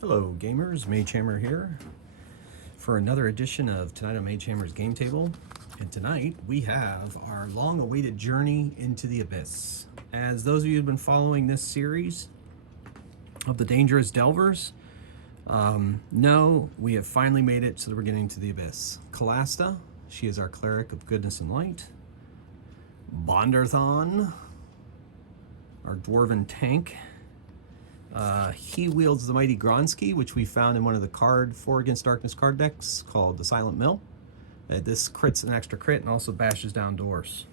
Hello gamers, Magehammer here for another edition of Tonight on Magehammer's Game Table. And tonight we have our long-awaited journey into the Abyss. As those of you who've been following this series of the Dangerous Delvers know, we have finally made it so that we're getting to the Abyss. Calasta, she is our Cleric of Goodness and Light. Bondarthon, our Dwarven tank. He wields the mighty Gronsky, which we found in one of the 4 Against Darkness card decks called the Silent Mill. This crits an extra crit and also bashes down doors.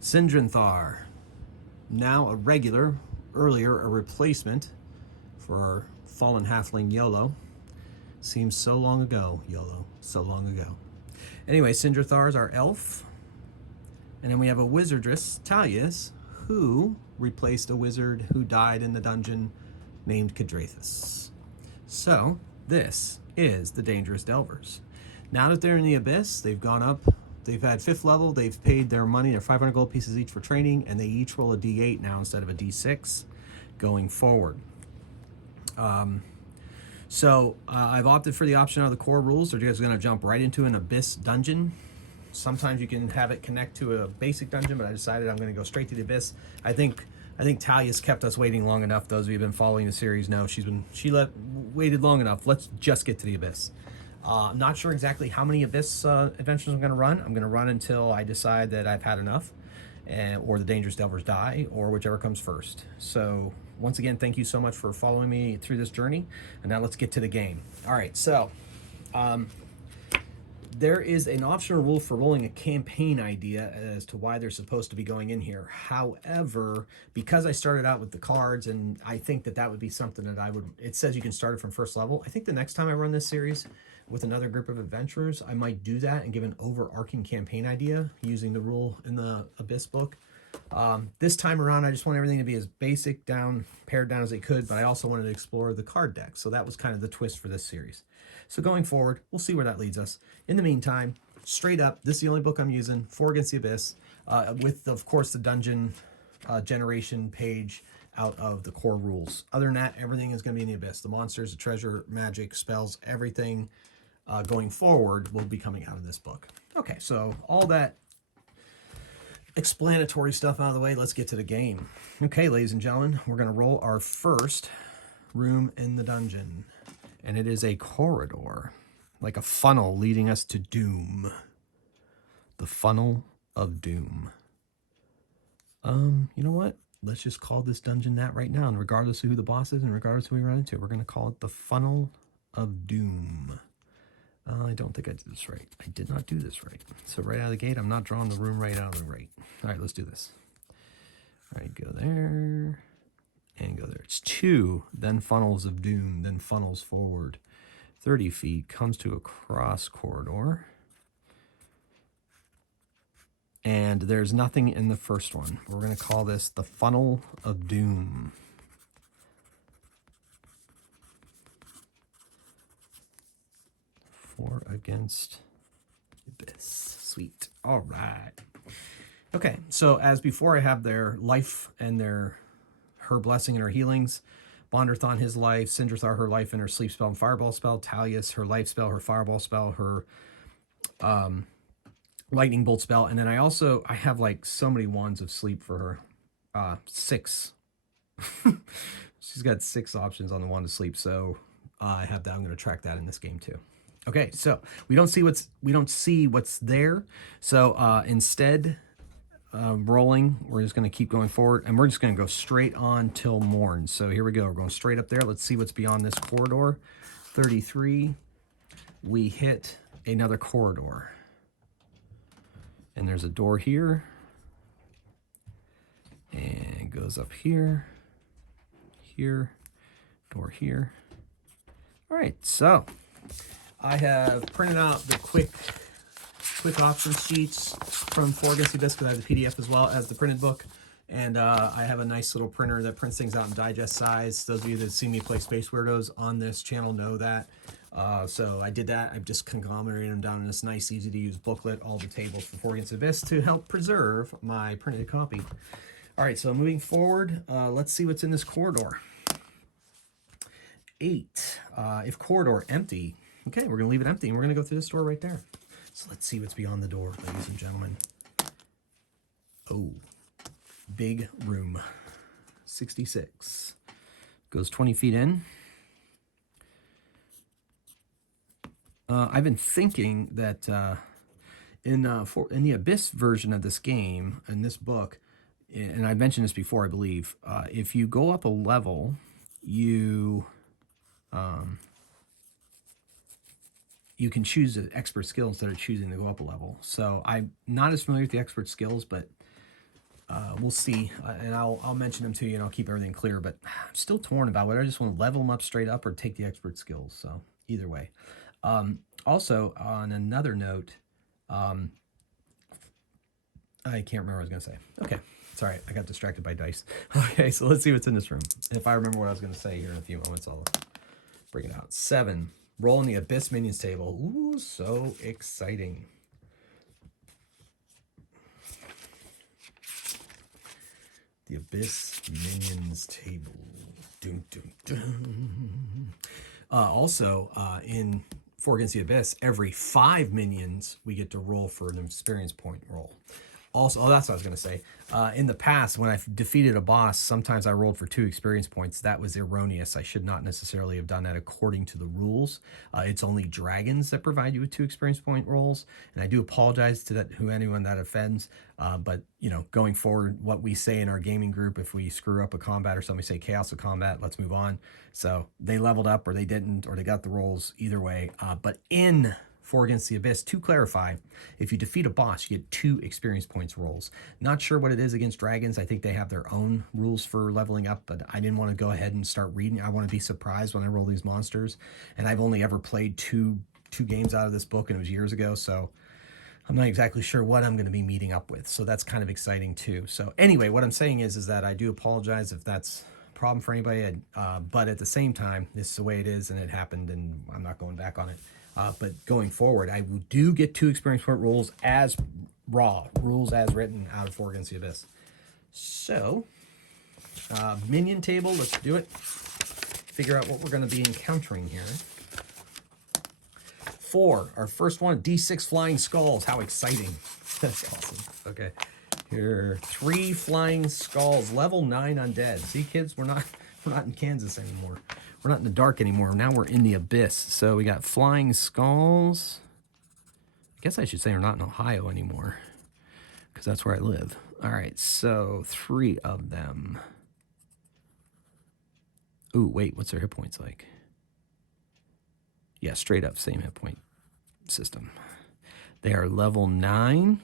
Sindranthar, now a regular, earlier a replacement for our fallen halfling YOLO. Seems so long ago, YOLO, so long ago. Anyway, Sindranthar is our elf. And then we have a wizardress, Talius, who replaced a wizard who died in the dungeon named Cadrathus. So this is the Dangerous Delvers. Now that they're in the Abyss, they've gone up, they've had 5th level, they've paid their money, their 500 gold pieces each for training, and they each roll a d8 now instead of a d6 going forward. I've opted for the option of the core rules. They're just going to jump right into an Abyss dungeon. Sometimes you can have it connect to a basic dungeon, but I decided I'm going to go straight to the Abyss. I think Talia's kept us waiting long enough. Those of you who've been following the series know she waited long enough. Let's just get to the Abyss. I'm not sure exactly how many Abyss adventures I'm going to run. I'm going to run until I decide that I've had enough, or the Dangerous Delvers die, or whichever comes first. So once again, thank you so much for following me through this journey. And now let's get to the game. All right, so there is an optional rule for rolling a campaign idea as to why they're supposed to be going in here. However, because I started out with the cards, and I think that would be something that it says you can start it from 1st level. I think the next time I run this series with another group of adventurers, I might do that and give an overarching campaign idea using the rule in the Abyss book. This time around, I just want everything to be as basic pared down as they could, but I also wanted to explore the card deck. So that was kind of the twist for this series. So going forward, we'll see where that leads us. In the meantime, straight up, this is the only book I'm using, 4 Against the Abyss, with, of course, the dungeon generation page out of the core rules. Other than that, everything is going to be in the Abyss. The monsters, the treasure, magic, spells, everything going forward will be coming out of this book. Okay, so all that explanatory stuff out of the way, let's get to the game. Okay, ladies and gentlemen, we're going to roll our first room in the dungeon. And it is a corridor, like a funnel leading us to doom. The funnel of doom. You know what? Let's just call this dungeon that right now. And regardless of who the boss is and regardless of who we run into, we're going to call it the funnel of doom. I don't think I did this right. I did not do this right. So right out of the gate, I'm not drawing the room right out of the right. All right, let's do this. All right, go there. And go there. It's 2, then funnels of doom, then funnels forward. 30 feet, comes to a cross corridor. And there's nothing in the first one. We're going to call this the funnel of doom. For Against Abyss. Sweet. All right. Okay, so as before, I have their life and her blessing and her healings. Bondarthon, his life. Sindranthar, her life and her sleep spell and fireball spell. Talius, her life spell, her fireball spell, her lightning bolt spell. And then I have like so many wands of sleep for her. 6. She's got 6 options on the wand of sleep. So I have that. I'm going to track that in this game too. Okay, so we don't see what's there. So instead, rolling, we're just going to keep going forward, and we're just going to go straight on till morn. So here we go. We're going straight up there. Let's see what's beyond this corridor. 33. We hit another corridor, and there's a door here, and it goes up here, door here. All right, so I have printed out the quick option sheets from 4 Against the Abyss because I have the PDF as well as the printed book. And I have a nice little printer that prints things out in digest size. Those of you that see me play Space Weirdos on this channel know that. So I did that. I've just conglomerated them down in this nice, easy to use booklet, all the tables for 4 Against the Abyss to help preserve my printed copy. All right, so moving forward, let's see what's in this corridor. 8. If corridor empty, okay, we're going to leave it empty, and we're going to go through this door right there. So let's see what's beyond the door, ladies and gentlemen. Oh, big room. 66. Goes 20 feet in. I've been thinking that in the Abyss version of this game, in this book, and I mentioned this before, I believe, if you go up a level, you can choose an expert skill instead of choosing to go up a level. So I'm not as familiar with the expert skills, but we'll see. And I'll mention them to you, and I'll keep everything clear. But I'm still torn about whether I just want to level them up straight up or take the expert skills. So either way. Also, on another note, I can't remember what I was going to say. Okay. It's all right. I got distracted by dice. Okay, so let's see what's in this room. If I remember what I was going to say here in a few moments, I'll bring it out. 7. Roll in the Abyss Minions table. Ooh, so exciting. The Abyss Minions table. Dun, dun, dun. Also, in 4 Against the Abyss, every 5 minions, we get to roll for an experience point roll. Also, that's what I was going to say. In the past, when I've defeated a boss, sometimes I rolled for 2 experience points. That was erroneous. I should not necessarily have done that according to the rules. It's only dragons that provide you with 2 experience point rolls. And I do apologize to anyone that offends. But, you know, going forward, what we say in our gaming group, if we screw up a combat or somebody say chaos of combat, let's move on. So they leveled up or they didn't, or they got the rolls either way. But in 4 Against the Abyss, to clarify, if you defeat a boss, you get 2 experience points rolls. Not sure what it is against dragons. I think they have their own rules for leveling up, but I didn't want to go ahead and start reading. I want to be surprised when I roll these monsters. And I've only ever played two games out of this book, and it was years ago, so I'm not exactly sure what I'm going to be meeting up with. So that's kind of exciting too. So anyway, what I'm saying is that I do apologize if that's a problem for anybody, but at the same time, this is the way it is, and it happened, and I'm not going back on it. But going forward, I do get 2 experience point rolls as raw, rules as written out of 4 Against the Abyss. So, minion table, let's do it. Figure out what we're going to be encountering here. 4, our first one, D6 flying skulls. How exciting. That's awesome. Okay. Here, 3 flying skulls, level 9 undead. See, kids, we're not in Kansas anymore. We're not in the dark anymore. Now we're in the Abyss. So we got flying skulls. I guess I should say we're not in Ohio anymore, because that's where I live. All right, so 3 of them. Ooh, wait, what's their hit points like? Yeah, straight up, same hit point system. They are level 9,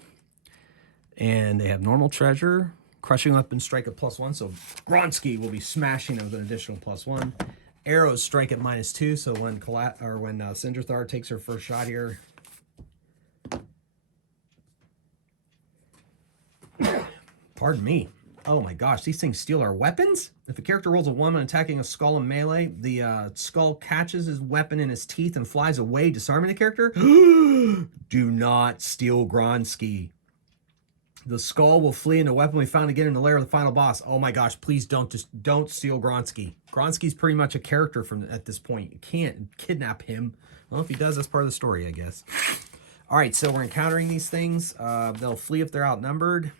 and they have normal treasure, crushing weapon, strike at +1. So Gronsky will be smashing them with an additional +1. Arrows strike at -2, so when Sindrathar takes her first shot here, pardon me. Oh my gosh, these things steal our weapons? If a character rolls a 1 when attacking a skull in melee, the skull catches his weapon in his teeth and flies away, disarming the character. Do not steal Gronsky. The skull will flee, and the weapon will be found again in the lair of the final boss. Oh my gosh, please don't steal Gronsky. Gronsky's pretty much a character at this point. You can't kidnap him. Well, if he does, that's part of the story, I guess. All right, so we're encountering these things. They'll flee if they're outnumbered.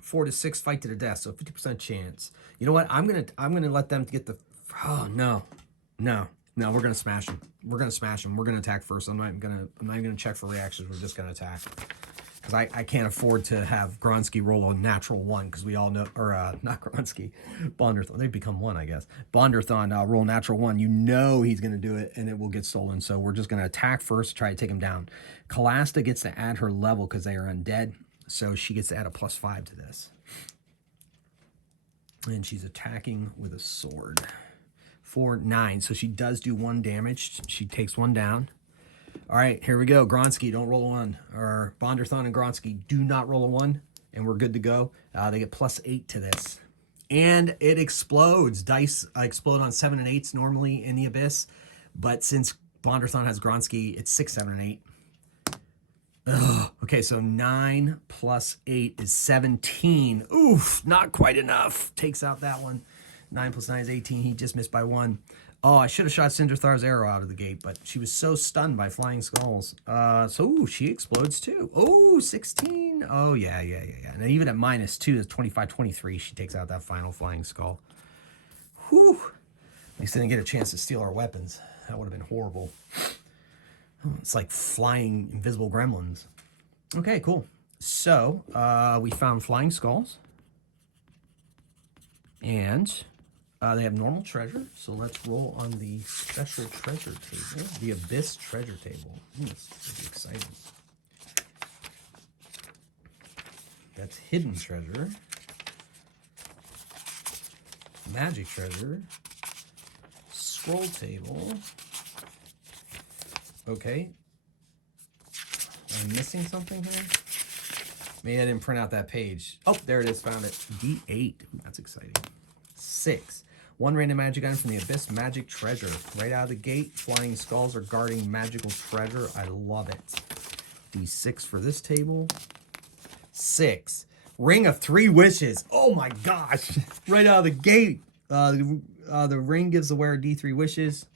4 to 6 fight to the death, so 50% chance. You know what? I'm gonna let them get the. Oh no, we're gonna smash them. We're gonna smash them. We're gonna attack first. I'm not even gonna check for reactions. We're just gonna attack. Because I can't afford to have Gronsky roll a natural 1, because we all know, or not Gronsky, Bonderthon. They've become 1, I guess. Bonderthon roll natural 1. You know he's going to do it, and it will get stolen. So we're just going to attack first to try to take him down. Kalasta gets to add her level because they are undead. So she gets to add a +5 to this. And she's attacking with a sword. 4, 9. So she does do 1 damage. She takes 1 down. All right, here we go. Gronsky, don't roll a 1. Or Bonderthon and Gronsky, do not roll a 1, and we're good to go. They get +8 to this. And it explodes. Dice explode on 7 and 8s normally in the Abyss. But since Bonderthon has Gronsky, it's 6, 7, and 8. Ugh. Okay, so 9 + 8 is 17. Oof, not quite enough. Takes out that one. 9 + 9 is 18. He just missed by 1. Oh, I should have shot Sindrathar's arrow out of the gate, but she was so stunned by flying skulls. So she explodes too. Oh, 16. Oh, yeah. And even at -2, it's 25, 23. She takes out that final flying skull. Whew. At least I didn't get a chance to steal our weapons. That would have been horrible. It's like flying invisible gremlins. Okay, cool. So we found flying skulls. And they have normal treasure. So let's roll on the special treasure table. The Abyss treasure table. This will be exciting. That's hidden treasure. Magic treasure. Scroll table. Okay. Am I missing something here? Maybe I didn't print out that page. Oh, there it is. Found it. D8. Ooh, that's exciting. 6. 1 random magic item from the Abyss magic treasure. Right out of the gate, flying skulls are guarding magical treasure. I love it. D6 for this table. 6. Ring of 3 wishes. Oh my gosh. Right out of the gate. The ring gives the wearer D3 wishes.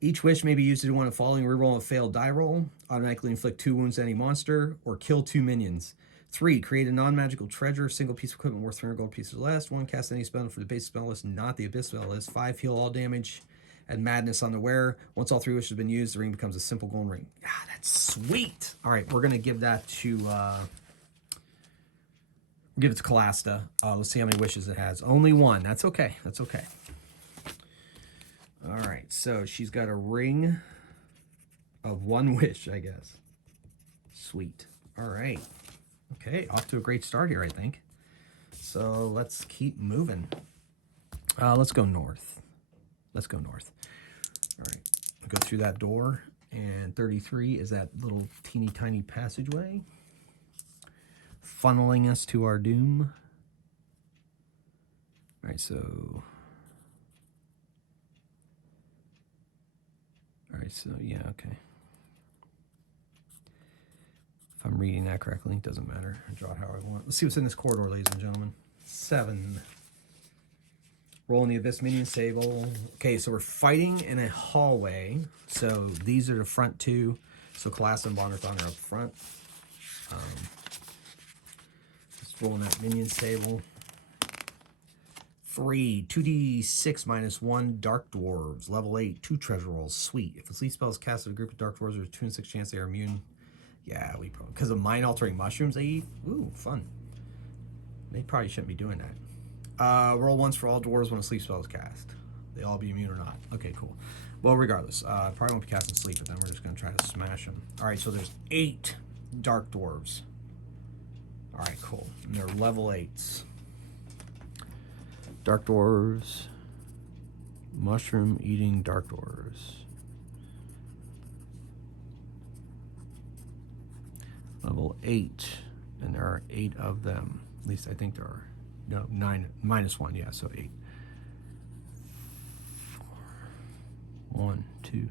Each wish may be used to do one of the following: reroll a failed die roll, automatically inflict 2 wounds to any monster, or kill 2 minions. 3, create a non-magical treasure, single piece of equipment worth 300 gold pieces or less. 1, cast any spell for the basic spell list, not the Abyss spell list. 5, heal all damage and madness on the wearer. Once all 3 wishes have been used, the ring becomes a simple golden ring. Ah, that's sweet. All right, we're going to give that to... give it to Calasta. Let's see how many wishes it has. Only 1. That's okay. That's okay. All right, so she's got a ring of 1 wish, I guess. Sweet. All right. Okay, off to a great start here, I think. So let's keep moving. Let's go north. Let's go north. All right, go through that door, and 33 is that little teeny tiny passageway, funneling us to our doom. All right, so... All right, so yeah, okay. If I'm reading that correctly, it doesn't matter. I draw it how I want. Let's see what's in this corridor, ladies and gentlemen. 7. Rolling the Abyss minions table. Okay, so we're fighting in a hallway. So these are the front 2. So Class and Bonderthon are up front. Let's roll in that minions table. 3, 2d6 minus 1 dark dwarves. Level 8, 2 treasure rolls. Sweet. If a sleep spell is cast at a group of dark dwarves, there's a 2 in 6 chance they are immune. Yeah, we probably, because of mind altering mushrooms they eat. Ooh, fun. They probably shouldn't be doing that. Roll once for all dwarves when a sleep spell is cast. They all be immune or not. Okay, cool. Well, regardless, probably won't be casting sleep, but then we're just going to try to smash them. All right, so there's 8 dark dwarves. All right, cool. And they're level 8s. Dark dwarves. Mushroom eating dark dwarves. Level 8. And there are 8 of them. At least I think there are. No, 9 minus 1, yeah, so 8. 1, 2,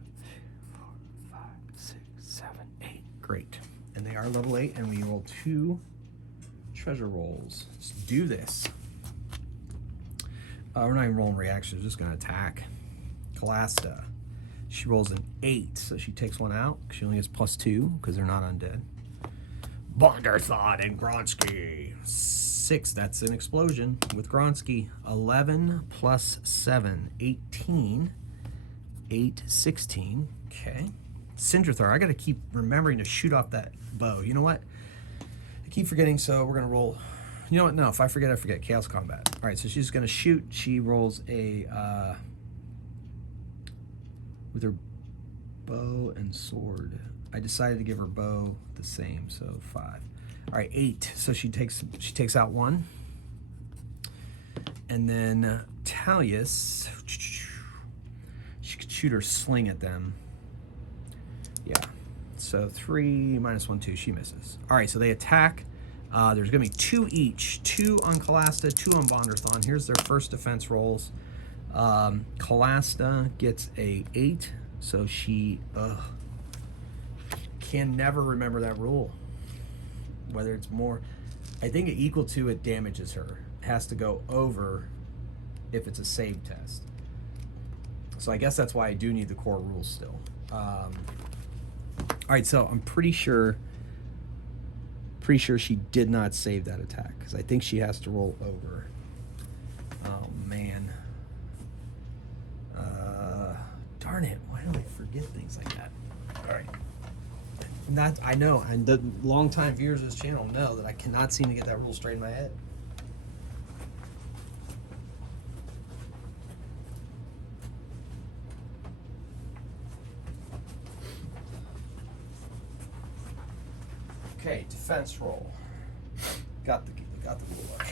4, 5, 6, 7, 8. Great. And they are level 8, and we roll 2 treasure rolls. Let's do this. We're not even rolling reactions, we're just going to attack. Calasta. She rolls an 8, so she takes 1 out. She only gets +2 because they're not undead. Bonderthon and Gronsky. 6, that's an explosion with Gronsky. 11 plus 7, 18. 8, 16. Okay. Sindratthar, I got to keep remembering to shoot off that bow. You know what? I keep forgetting, so we're going to roll. You know what? No, if I forget, I forget. Chaos Combat. All right, so she's going to shoot. She rolls a, with her bow and sword. I decided to give her bow the same, so 5. All right, 8. So she takes out 1. And then Talius, she could shoot her sling at them. Yeah. So 3 minus 1, 2. She misses. All right, so they attack. There's going to be 2 each. 2 on Calasta, 2 on Bonderthon. Here's their first defense rolls. Calasta gets a 8, so she can never remember that rule. Whether it's more, I think equal to it damages her. It has to go over if it's a save test. So I guess that's why I do need the core rules still. All right, so I'm pretty sure she did not save that attack because I think she has to roll over. Oh man. Darn it! Why do I forget things like that? All right. That I know, and the longtime viewers of this channel know that I cannot seem to get that rule straight in my head. Okay, defense roll. Got the rule book.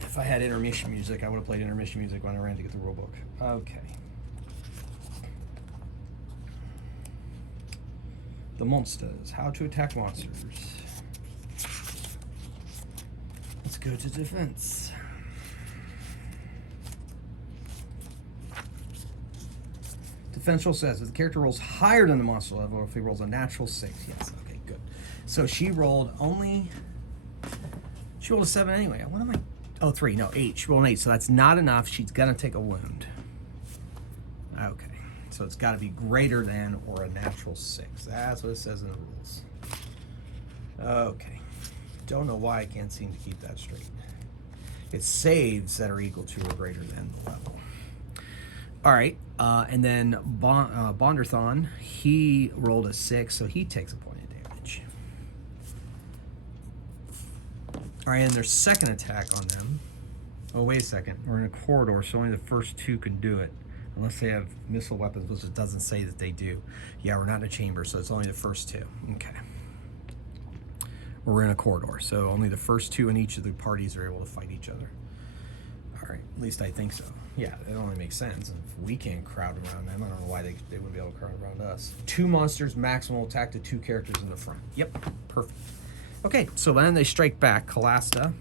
If I had intermission music, I would have played intermission music when I ran to get the rule book. Okay. The monsters. How to attack monsters. Let's go to defense. Defense roll says if the character rolls higher than the monster level, or if he rolls a natural 6. Yes, okay, good. So she rolled a 7 anyway. What am I? Oh, 3. No, 8. She rolled an 8, so that's not enough. She's gonna take a wound. Okay, so it's got to be greater than or a natural 6. That's what it says in the rules. Okay, don't know why I can't seem to keep that straight. It's saves that are equal to or greater than the level. All right, and then Bonderthon, he rolled a 6, so he takes a point of damage. All right, and their second attack on them. Oh, wait a second. We're in a corridor, so only the first 2 can do it. Unless they have missile weapons, which it doesn't say that they do. Yeah, we're not in a chamber, so it's only the first 2. Okay. We're in a corridor, so only the first 2 in each of the parties are able to fight each other. All right, at least I think so. Yeah, it only makes sense. If we can't crowd around them, I don't know why they wouldn't be able to crowd around us. 2 monsters maximum attack to 2 characters in the front. Yep, perfect. Okay, so then they strike back. Kalasta,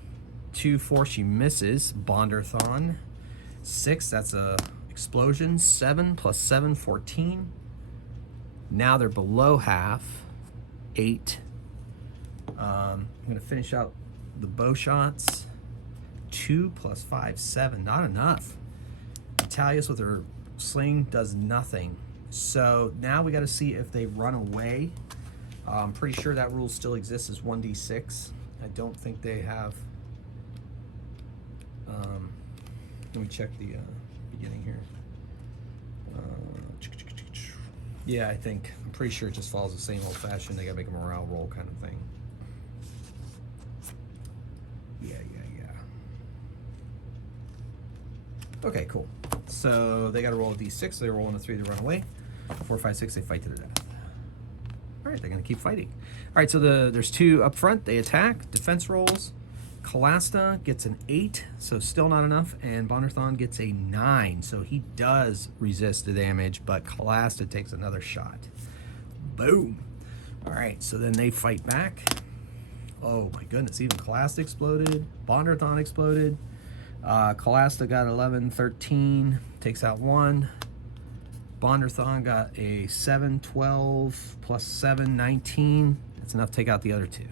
2-4, she misses. Bonderthon, 6, that's a explosion. 7 plus 7, 14. Now they're below half. 8. I'm going to finish out the bow shots. 2 plus 5, 7. Not enough. Italius with her sling does nothing. So now we got to see if they run away. I'm pretty sure that rule still exists as 1d6. I don't think they have. Let me check the beginning here. Yeah, I'm pretty sure it just follows the same old-fashioned. They got to make a morale roll kind of thing. Yeah. Okay, cool. So they got to roll a d6. So they're rolling a 3 to run away. 4, 5, 6. They fight to the death. All right, they're going to keep fighting. All right, so there's 2 up front. They attack. Defense rolls. Kalasta gets an 8, so still not enough, and Bonderthon gets a 9, so he does resist the damage, but Kalasta takes another shot. Boom. All right, so then they fight back. Oh my goodness, even Kalasta exploded. Bonderthon exploded. Kalasta got 11, 13, takes out 1. Bonderthon got a 7, 12, plus 7, 19. That's enough to take out the other 2.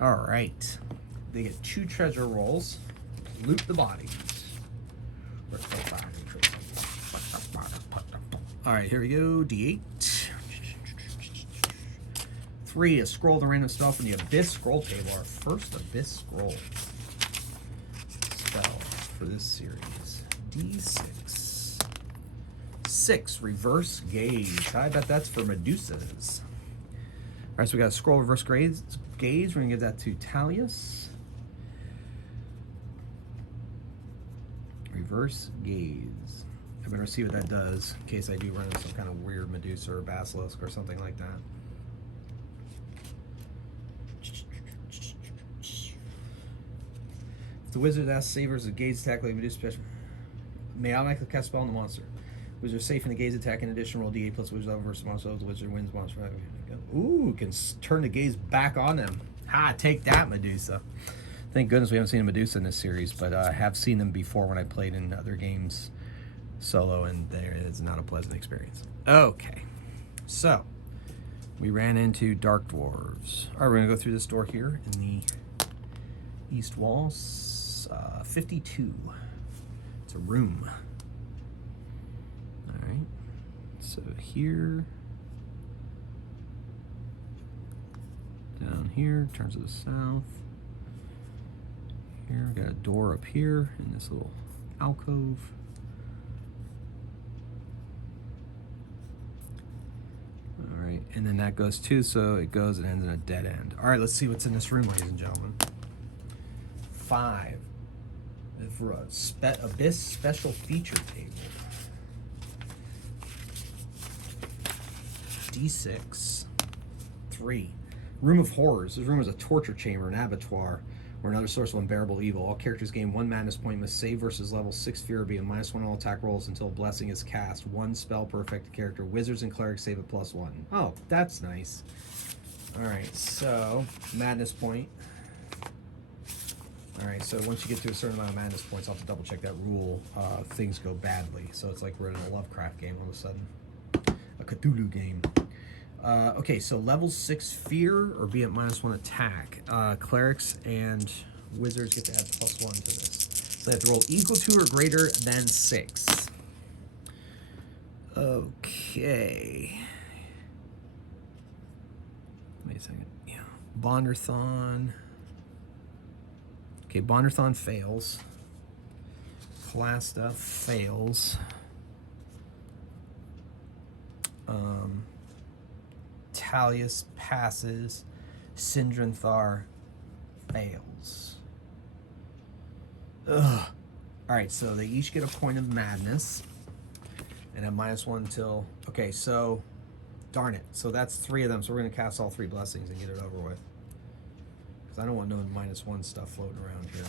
All right. They get 2 treasure rolls. Loot the bodies. All right, here we go. D8. 3, a scroll, the random spell from the Abyss scroll table. Our first Abyss scroll spell for this series. D6. 6, reverse gaze. I bet that's for Medusas. All right, so we got a scroll, reverse gaze. We're gonna give that to Talius. Reverse gaze. I better see what that does in case I do run into some kind of weird Medusa or Basilisk or something like that. If the wizard asks savers a gaze attack like Medusa special, may automatically cast spell on the monster. Wizard safe in the gaze attack. In addition, roll d8 plus wizard over versus monster. The wizard wins monster. Ooh, can turn the gaze back on them. Ha! Take that, Medusa. Thank goodness we haven't seen a Medusa in this series, but I have seen them before when I played in other games solo, and there is not a pleasant experience. Okay, so we ran into Dark Dwarves. All right, we're gonna go through this door here in the east walls. 52. It's a room. So here, down here, turns to the south. Here, we got a door up here in this little alcove. All right, and then that goes too, so it goes and ends in a dead end. All right, let's see what's in this room, ladies and gentlemen. 5. For a Abyss special feature table. D6. 3. Room of Horrors. This room is a torture chamber, an abattoir, or another source of unbearable evil. All characters gain 1 madness point, must save versus level 6 fear, be a -1 all attack rolls until a blessing is cast. 1 spell per affected character. Wizards and clerics save at +1. Oh, that's nice. Alright, so madness point. Alright, so once you get to a certain amount of madness points, I'll have to double check that rule. Things go badly. So it's like we're in a Lovecraft game all of a sudden. A Cthulhu game. Okay, so level 6 fear or be at -1 attack. Clerics and wizards get to add +1 to this. So they have to roll equal to or greater than 6. Okay. Wait a second. Yeah. Bonderthon. Okay, Bonderthon fails. Plasta fails. Talius passes. Sindranthar fails. Ugh. Alright, so they each get a point of madness. And at -1 until... Okay, so... Darn it. So that's 3 of them, so we're going to cast all 3 blessings and get it over with. Because I don't want no -1 stuff floating around here.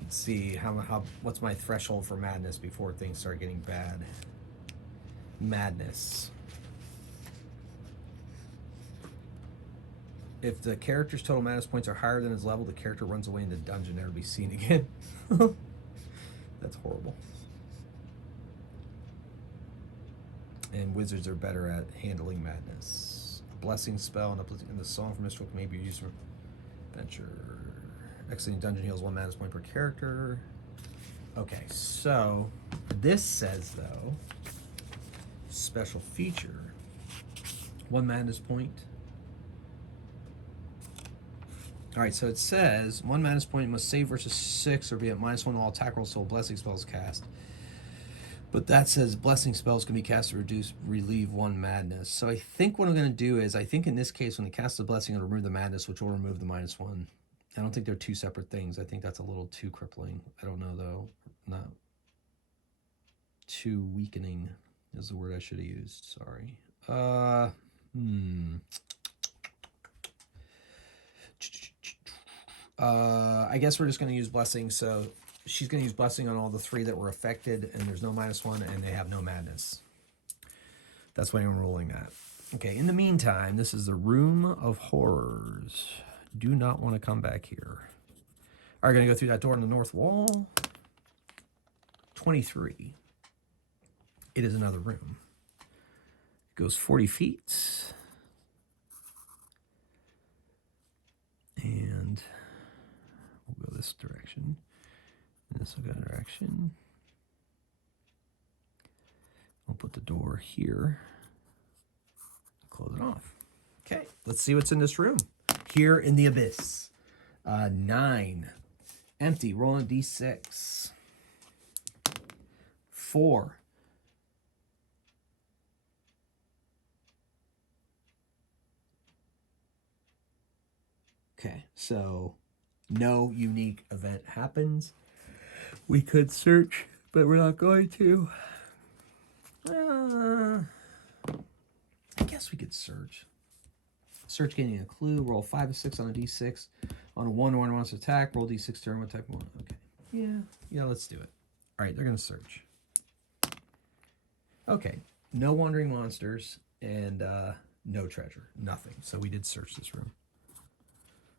Let's see, what's my threshold for madness before things start getting bad? Madness. If the character's total madness points are higher than his level, the character runs away in the dungeon, never to be seen again. That's horrible. And wizards are better at handling madness. A blessing spell and the song for Mistral may be used for adventure. Exiting dungeon heals 1 madness point per character. Okay, so this says though, special feature, 1 madness point. All right, so it says 1 madness point must save versus 6 or be at -1 all attack rolls till blessing spells cast. But that says blessing spells can be cast to relieve 1 madness. So I think what I'm going to do is, I think in this case, when they cast the blessing, it'll remove the madness, which will remove the -1. I don't think they're 2 separate things. I think that's a little too crippling. I don't know, though. Not too weakening is the word I should have used. Sorry. I guess we're just going to use blessing. So she's going to use blessing on all the 3 that were affected, and there's no -1, and they have no madness. That's why I'm rolling that. Okay, in the meantime, this is the Room of Horrors. Do not want to come back here. All right, going to go through that door on the north wall. 23. It is another room. It goes 40 feet. And we'll go this direction. And this will go that direction. I'll put the door here. Close it off. Okay, let's see what's in this room. Here in the Abyss. 9. Empty. Rolling D6. 4. Okay, so no unique event happens. We could search, but we're not going to. I guess we could search. Search getting a clue. Roll 5 of 6 on a D6. On a 1 wants to attack. Roll D6 turn with type 1. Okay. Yeah, let's do it. All right, they're going to search. Okay, no wandering monsters and no treasure. Nothing. So we did search this room.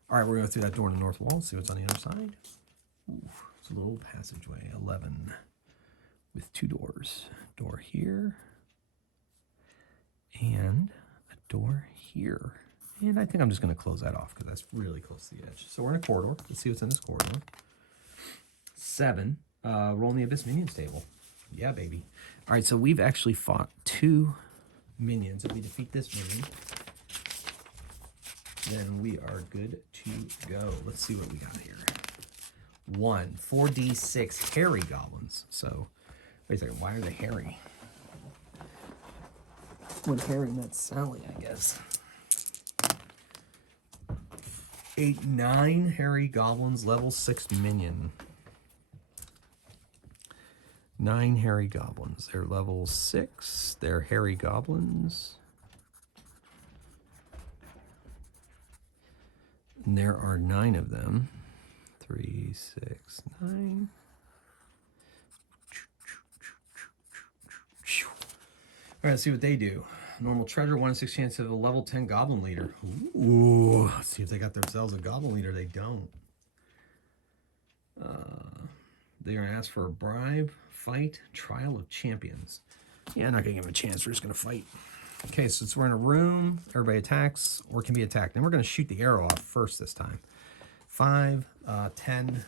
All right, we're going to go through that door on the north wall. See what's on the other side. Ooh, it's a little passageway. 11 with 2 doors. Door here and a door here. And I think I'm just going to close that off because that's really close to the edge. So we're in a corridor. Let's see what's in this corridor. 7. Roll in the Abyss Minions table. Yeah, baby. All right, so we've actually fought 2 minions. If we defeat this minion, then we are good to go. Let's see what we got here. 4d6 hairy goblins. So, wait a second, why are they hairy? When hairy meant Sally, I guess. 9 hairy goblins, level 6 minion. 9 hairy goblins. They're level 6. They're hairy goblins. And there are 9 of them. 3, 6, 9. All right, let's see what they do. Normal treasure, 1 in 6 chance of a level 10 goblin leader. Ooh, let's see if they got themselves a goblin leader. They don't. They are going to ask for a bribe, fight, trial of champions. Yeah, I'm not going to give them a chance. We're just going to fight. Okay, so we're in a room. Everybody attacks or can be attacked. Then we're going to shoot the arrow off first this time. 5, 10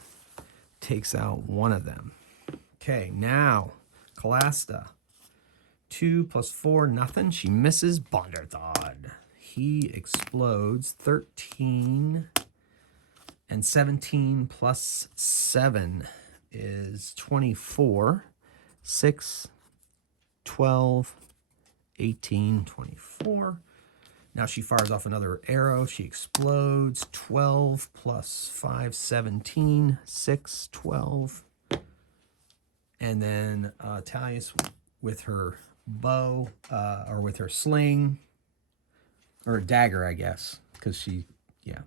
takes out one of them. Okay, now Calasta. 2 plus 4, nothing. She misses. Bonderthon. He explodes. 13 and 17 plus 7 is 24. 6, 12, 18, 24. Now she fires off another arrow. She explodes. 12 plus 5, 17. 6, 12. And then Talius with her bow, or with her sling, or a dagger, I guess, because she, yeah.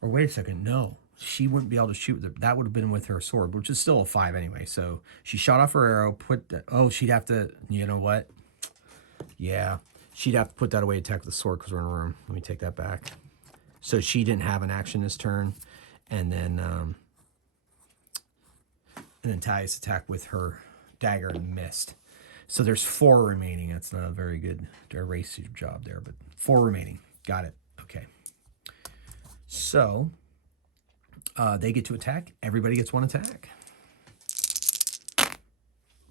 Or wait a second, no. She wouldn't be able to shoot. That would have been with her sword, which is still a 5 anyway. So she shot off her arrow, she'd have to, you know what? Yeah, she'd have to put that away, attack with the sword because we're in a room. Let me take that back. So she didn't have an action this turn. And then Talius attacked with her dagger and missed. So there's 4 remaining. That's not a very good erase job there, but 4 remaining. Got it. Okay. So they get to attack. Everybody gets 1 attack.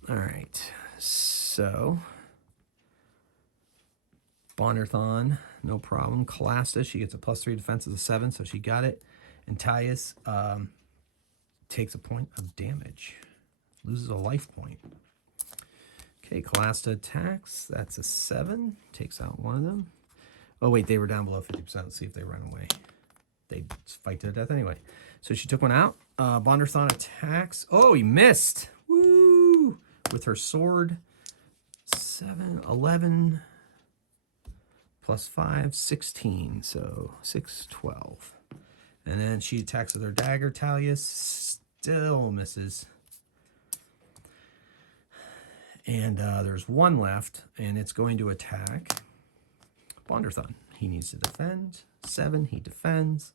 All right. So Bonderthon, no problem. Calasta, she gets a +3 defense as a 7, so she got it. And Talius takes a point of damage. Loses a life point. Okay, Calasta attacks. That's a 7. Takes out one of them. Oh, wait, they were down below 50%. Let's see if they run away. They fight to the death anyway. So she took one out. Bonderthon attacks. Oh, he missed. Woo! With her sword. 7, 11, plus 5, 16. So 6, 12. And then she attacks with her dagger. Talius still misses. And there's 1 left, and it's going to attack Bonderthon. He needs to defend. 7, he defends.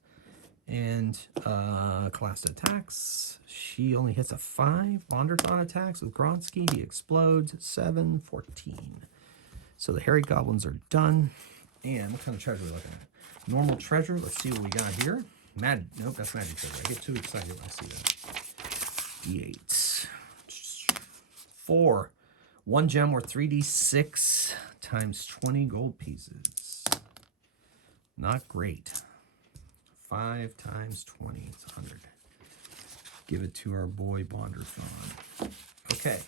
And Calasta attacks. She only hits a 5. Bonderthon attacks with Gronsky. He explodes. 7, 14. So the hairy goblins are done. And what kind of treasure are we looking at? Normal treasure. Let's see what we got here. Nope, that's magic treasure. I get too excited when I see that. D8. 4. 1 gem worth 3d6 times 20 gold pieces. Not great. 5 times 20. It's 100. Give it to our boy Bonderthon. Okay.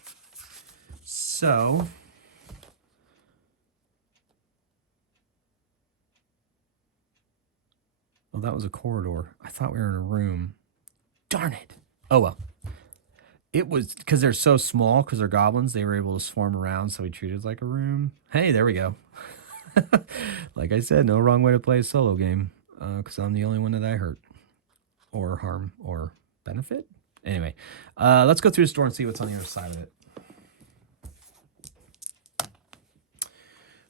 So well, that was a corridor. I thought we were in a room. Darn it. Oh, well. It was because they're so small, because they're goblins, they were able to swarm around, so we treated it like a room. Hey, there we go. Like I said, no wrong way to play a solo game, because I'm the only one that I hurt or harm or benefit. Anyway, let's go through the store and see what's on the other side of it.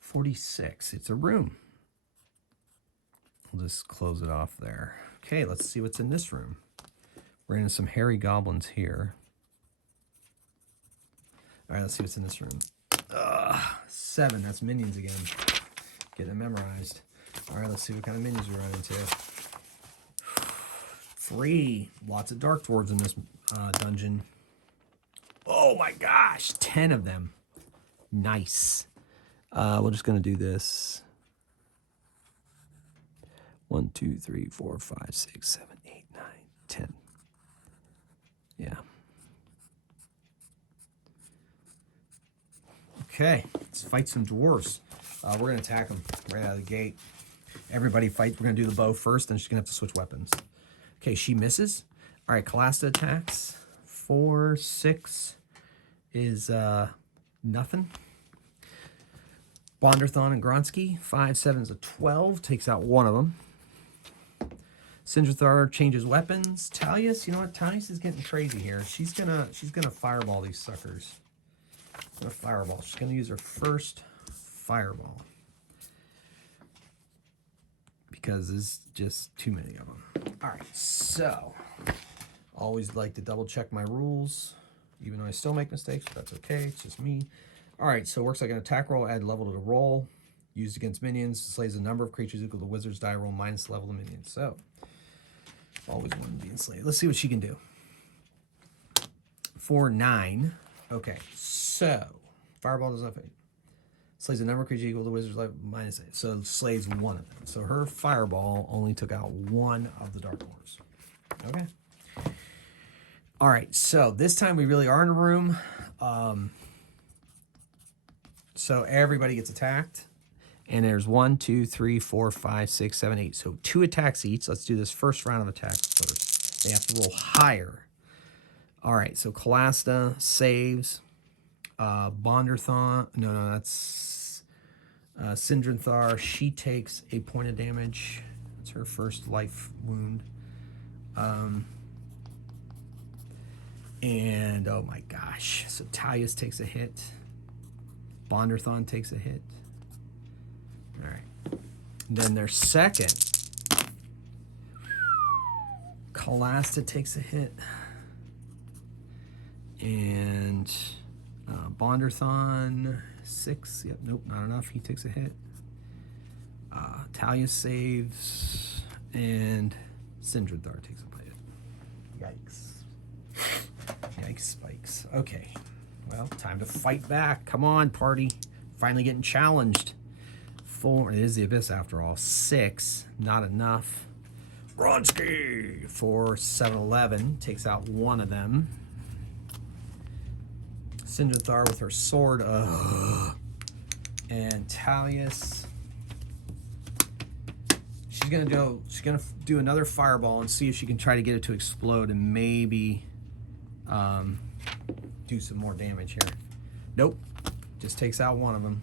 46. It's a room. We'll just close it off there. Okay, let's see what's in this room. We're into some hairy goblins here. All right, let's see what's in this room. 7, that's minions again. Getting it memorized. All right, let's see what kind of minions we run into. 3, lots of dark dwarves in this dungeon. Oh, Oh my gosh, 10 of them. Nice. We're just gonna do this. 1, 2, 3, 4, 5, 6, 7, 8, 9, 10. Yeah. Okay, let's fight some dwarves. We're gonna attack them right out of the gate. Everybody fight. We're gonna do the bow first, then she's gonna have to switch weapons. Okay, she misses. All right, Kalasta attacks. 4, 6 is nothing. Bonderthon and Gronsky. 5, 7 is a 12. Takes out one of them. Sindrathar changes weapons. Talius, you know what? Talius is getting crazy here. She's gonna fireball these suckers. Fireball. She's gonna use her first fireball because there's just too many of them. All right, so always like to double check my rules, even though I still make mistakes, but that's okay. It's just me. All right, so it works like an attack roll. Add level to the roll. Used against minions. Slays a number of creatures equal to the wizard's die roll minus level of minions. So always one being slayed. Let's see what she can do. 4, 9. Okay, so fireball does not fade. Slays a number of creatures equal to the wizard's life minus 8. So slays one of them. So her fireball only took out one of the dark dwarves. Okay. All right, so this time we really are in a room. So everybody gets attacked. And there's 1, 2, 3, 4, 5, 6, 7, 8. So 2 attacks each. Let's do this first round of attacks first. They have to roll higher. All right, so Kalasta saves. Bonderthon, no, that's Sindrathar. She takes a point of damage. It's her first life wound. And oh my gosh, so Talius takes a hit. Bonderthon takes a hit. All right. Then their second, Kalasta takes a hit. And Bonderthon, 6. Yep, nope, not enough. He takes a hit. Talia saves. And Sindrathar takes a hit. Yikes. Yikes, spikes. Okay. Well, time to fight back. Come on, party. Finally getting challenged. 4. It is the Abyss after all. 6. Not enough. Gronsky. 4, 7, 11. Takes out one of them. Sindrathar with her sword. And Talius. She's gonna do another fireball and see if she can try to get it to explode and maybe do some more damage here. Nope. Just takes out one of them.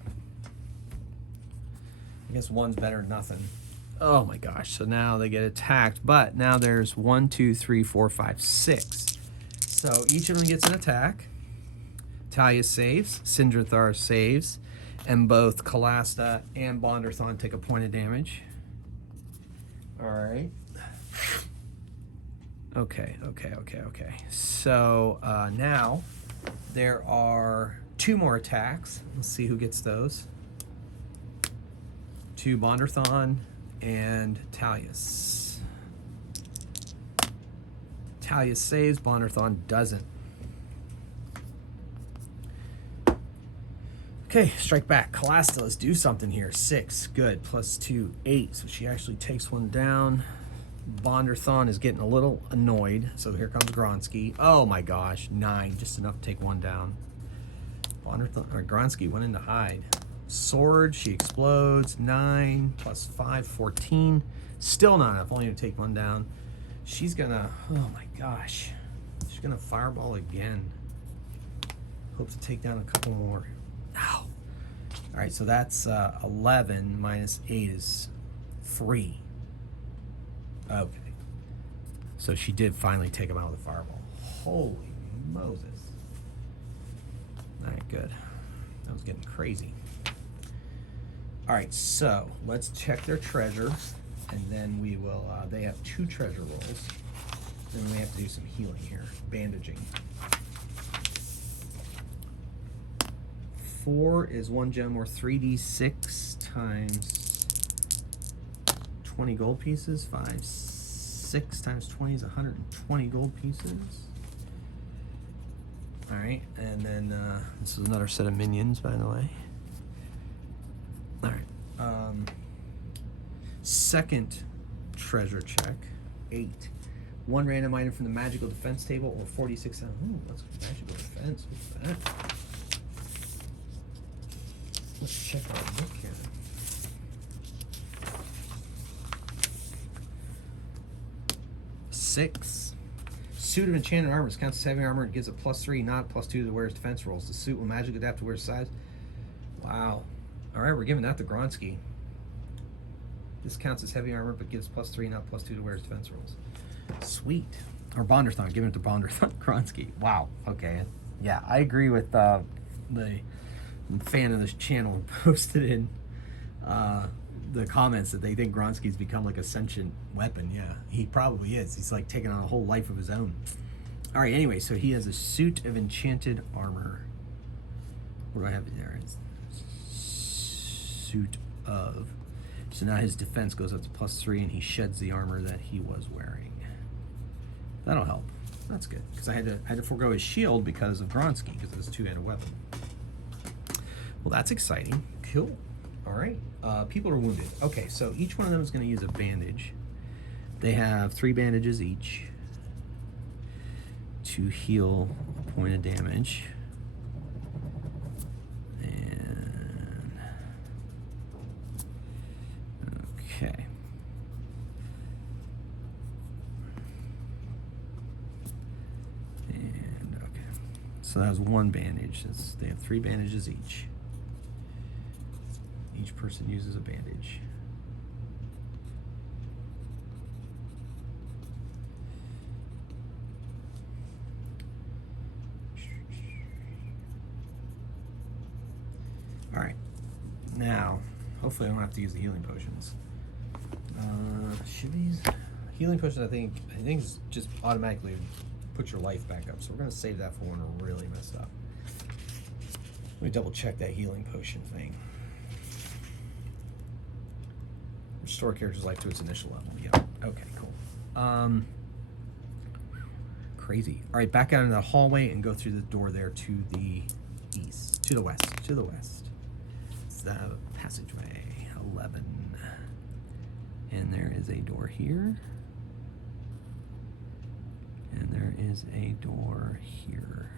I guess one's better than nothing. Oh my gosh. So now they get attacked, but now there's 1, 2, 3, 4, 5, 6. So each of them gets an attack. Talia saves, Sindrathar saves, and both Kalasta and Bonderthon take a point of damage. All right. Okay. So now there are 2 more attacks. Let's see who gets those. 2 Bonderthon and Talius. Talius saves, Bonderthon doesn't. Okay, strike back. Kalasta, let's do something here. 6, good. +2, 8. So she actually takes one down. Bonderthon is getting a little annoyed. So here comes Gronsky. Oh my gosh, 9, just enough to take one down. Gronsky went in to hide. Sword, she explodes. 9 +5, 14. Still not enough, only to take one down. She's gonna, oh my gosh. She's gonna fireball again. Hope to take down a couple more. Ow. All right, so that's 11 minus 8 is 3. Okay. So she did finally take him out with the fireball. Holy Moses. All right, good. That was getting crazy. All right, so let's check their treasure, and then we will, they have 2 treasure rolls. Then we have to do some healing here, bandaging. 4 is 1 gem or 3d6 times 20 gold pieces. 5, 6 times 20 is 120 gold pieces. All right, and then this is another set of minions, by the way. All right. Second treasure check, 8. 1 random item from the magical defense table, or 46. Ooh, let's go magical defense. What's that? Let's check our book here. Six. Suit of enchanted armor counts as heavy armor and gives a +3, not +2 to the wearer's defense rolls. The suit will magically adapt to wearer's size. Wow. All right, we're giving that to Gronsky. This counts as heavy armor, but gives +3, not +2 to wearer's defense rolls. Sweet. Or Bonderthon, giving it to Bonderthon Gronsky. Wow. Okay. Yeah, I agree with the fan of this channel posted in the comments that they think Gronsky's become like a sentient weapon. Yeah, he probably is. He's like taking on a whole life of his own. All right, anyway, so he has a suit of enchanted armor. What do I have there? It's suit of. So now his defense goes up to +3 and he sheds the armor that he was wearing. That'll help. That's good, because I had to forego his shield because of Gronsky, because it's a 2-handed weapon. Well, that's exciting. Cool. All right. People are wounded. Okay, so each one of them is going to use a bandage. They have 3 bandages each to heal a point of damage. And okay. And okay. So that was 1 bandage. They have 3 bandages each. Each person uses a bandage. All right. Now, hopefully I don't have to use the healing potions. Shivvies? Healing potions, I think is just automatically put your life back up. So we're going to save that for when we're really messed up. Let me double check that healing potion thing. Restore character's life to its initial level. Yeah. Okay, cool. Crazy. All right, back out into the hallway and go through the door there to the east. To the west. To the west. It's the passageway. 11. And there is a door here. And there is a door here.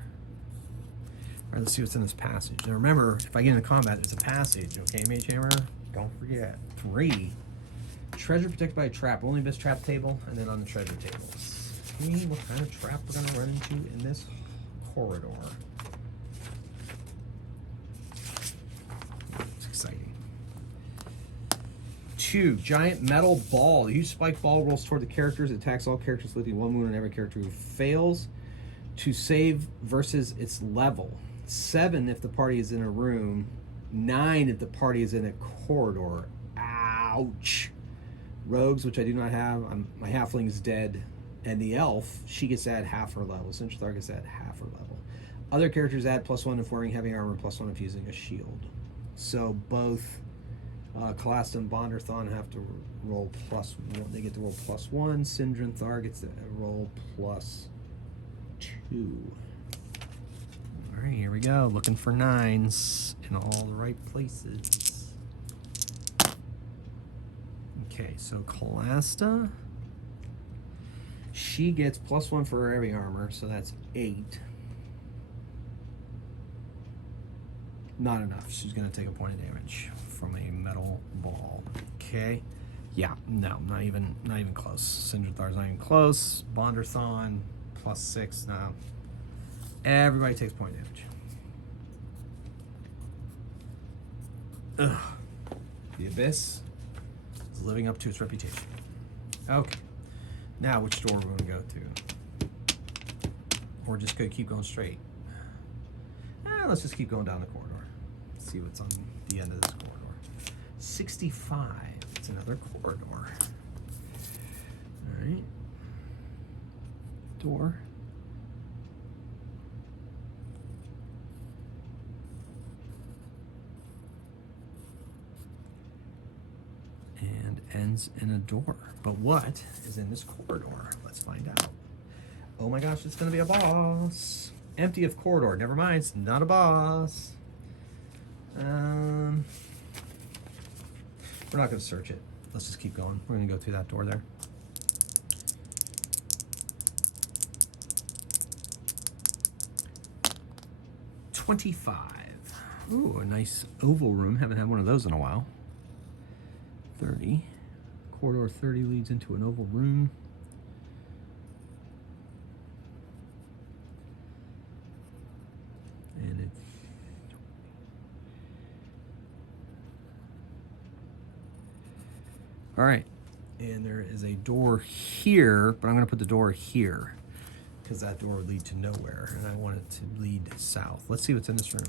All right, let's see what's in this passage. Now remember, if I get into combat, it's a passage, okay, Mage Hammer? Don't forget. 3. Treasure protected by a trap. Only this trap table, and then on the treasure tables. See what kind of trap we're gonna run into in this corridor. It's exciting. 2. Giant metal ball. The huge spike ball rolls toward the characters. It attacks all characters, inflicting 1 wound on every character who fails to save versus its level. 7 if the party is in a room. 9 if the party is in a corridor. Ouch. Rogues, which I do not have. My halfling is dead. And the elf, she gets to add half her level. Central Thark gets to add half her level. Other characters add +1 if wearing heavy armor, +1 if using a shield. So both Kalasta and Bonderthon have to roll +1. They get to roll +1. Sindrin Thar gets to roll +2. All right, here we go. Looking for 9s in all the right places. Okay, so Kalasta, she gets +1 for her heavy armor, so that's 8. Not enough. She's going to take a point of damage from a metal ball. Okay. Yeah, no, not even close. Sindrithar's not even close. Bonderthon, +6. No. Everybody takes point damage. Ugh. The Abyss is living up to its reputation. Okay. Now, which door we're going to go to? Or just going to keep going straight? Let's just keep going down the corridor. See what's on the end of this corridor. 65. It's another corridor. All right. Door. And ends in a door. But what is in this corridor? Let's find out. Oh my gosh, it's going to be a boss. Empty of corridor. Never mind, it's not a boss. We're not going to search it. Let's just keep going. We're going to go through that door there. $25. Ooh, a nice oval room. Haven't had one of those in a while. 30. Corridor 30 leads into an oval room. And it's all right. And there is a door here, but I'm going to put the door here because that door would lead to nowhere, and I want it to lead south. Let's see what's in this room.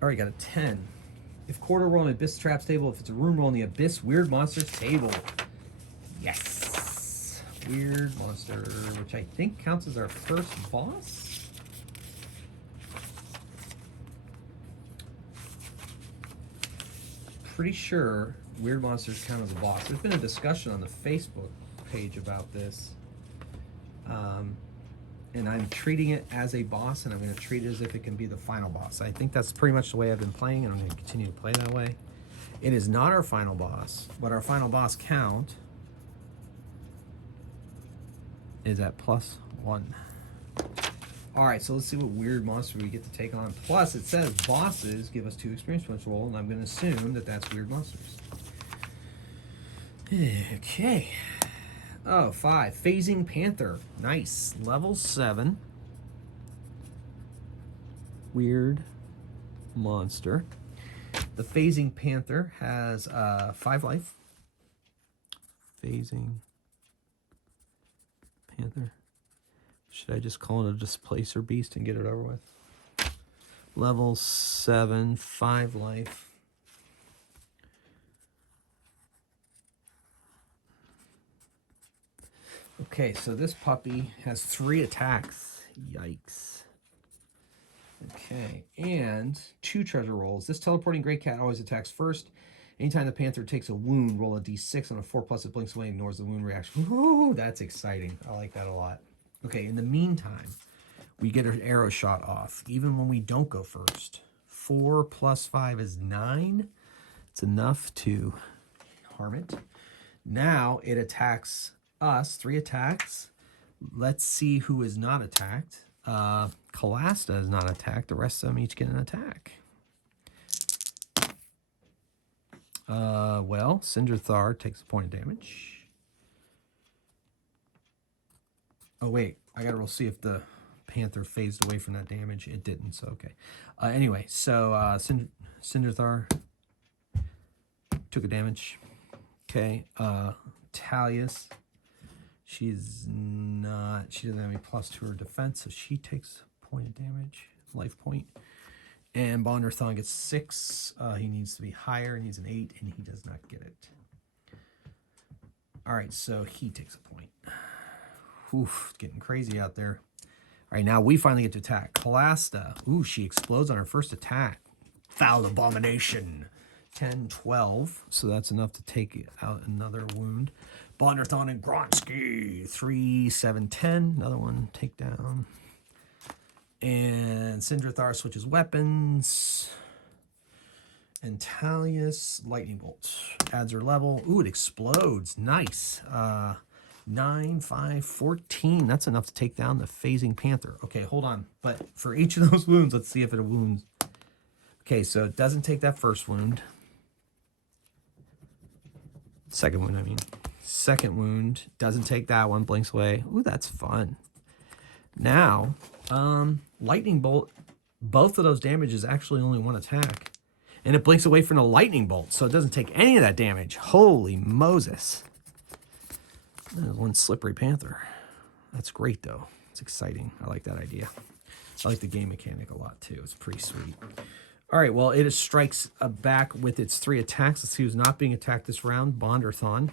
All right, got a 10. If corridor roll on the abyss traps table, if it's a room roll on the abyss weird monsters table. Yes. Weird monster, which I think counts as our first boss. Pretty sure weird monsters count as a boss. There's been a discussion on the Facebook page about this. And I'm treating it as a boss, and I'm going to treat it as if it can be the final boss. I think that's pretty much the way I've been playing, and I'm going to continue to play that way. It is not our final boss, but our final boss count is at +1. All right, so let's see what weird monster we get to take on. Plus, it says bosses give us 2 experience points roll, and I'm going to assume that that's weird monsters. Okay. Oh, 5. Phasing Panther. Nice. Level 7. Weird monster. The Phasing Panther has 5 life. Phasing Panther. Should I just call it a Displacer Beast and get it over with? Level 7, 5 life. Okay, so this puppy has 3 attacks. Yikes. Okay, and 2 treasure rolls. This teleporting gray cat always attacks first. Anytime the panther takes a wound, roll a d6. On a 4+, it blinks away and ignores the wound reaction. Ooh, that's exciting. I like that a lot. Okay, in the meantime, we get an arrow shot off, even when we don't go first. 4 + 5 is 9. It's enough to harm it. Now it attacks us. 3 attacks. Let's see who is not attacked. Kalasta is not attacked. The rest of them each get an attack. Well, Sindrathar takes a point of damage. Oh, wait. I gotta roll see if the panther phased away from that damage. It didn't, so okay. Anyway, so Sindrathar took a damage. Okay. Talius. She doesn't have any +2 to her defense, so she takes a point of damage, life point. And Bonderthon gets 6. He needs to be higher. He needs an 8, and he does not get it. All right, so he takes a point. Oof, getting crazy out there. All right, now we finally get to attack. Kalasta. Ooh, she explodes on her first attack. Foul Abomination. 10, 12. So that's enough to take out another wound. Bonderthon and Gronsky. 3, 7, 10. Another one, take down. And Sindrathar switches weapons. And Talius, lightning bolt. Adds her level. Ooh, it explodes. Nice. 9, 5, 14. That's enough to take down the phasing panther. Okay, hold on. But for each of those wounds, let's see if it wounds. Okay, so it doesn't take that first wound. Second wound, I mean. Second wound. Doesn't take that one. Blinks away. Ooh, that's fun. Now, lightning bolt. Both of those damages actually only 1 attack. And it blinks away from the lightning bolt, so it doesn't take any of that damage. Holy Moses. There's one slippery panther. That's great, though. It's exciting. I like that idea. I like the game mechanic a lot, too. It's pretty sweet. All right, well, it strikes back with its 3 attacks. Let's see who's not being attacked this round. Bonderthon.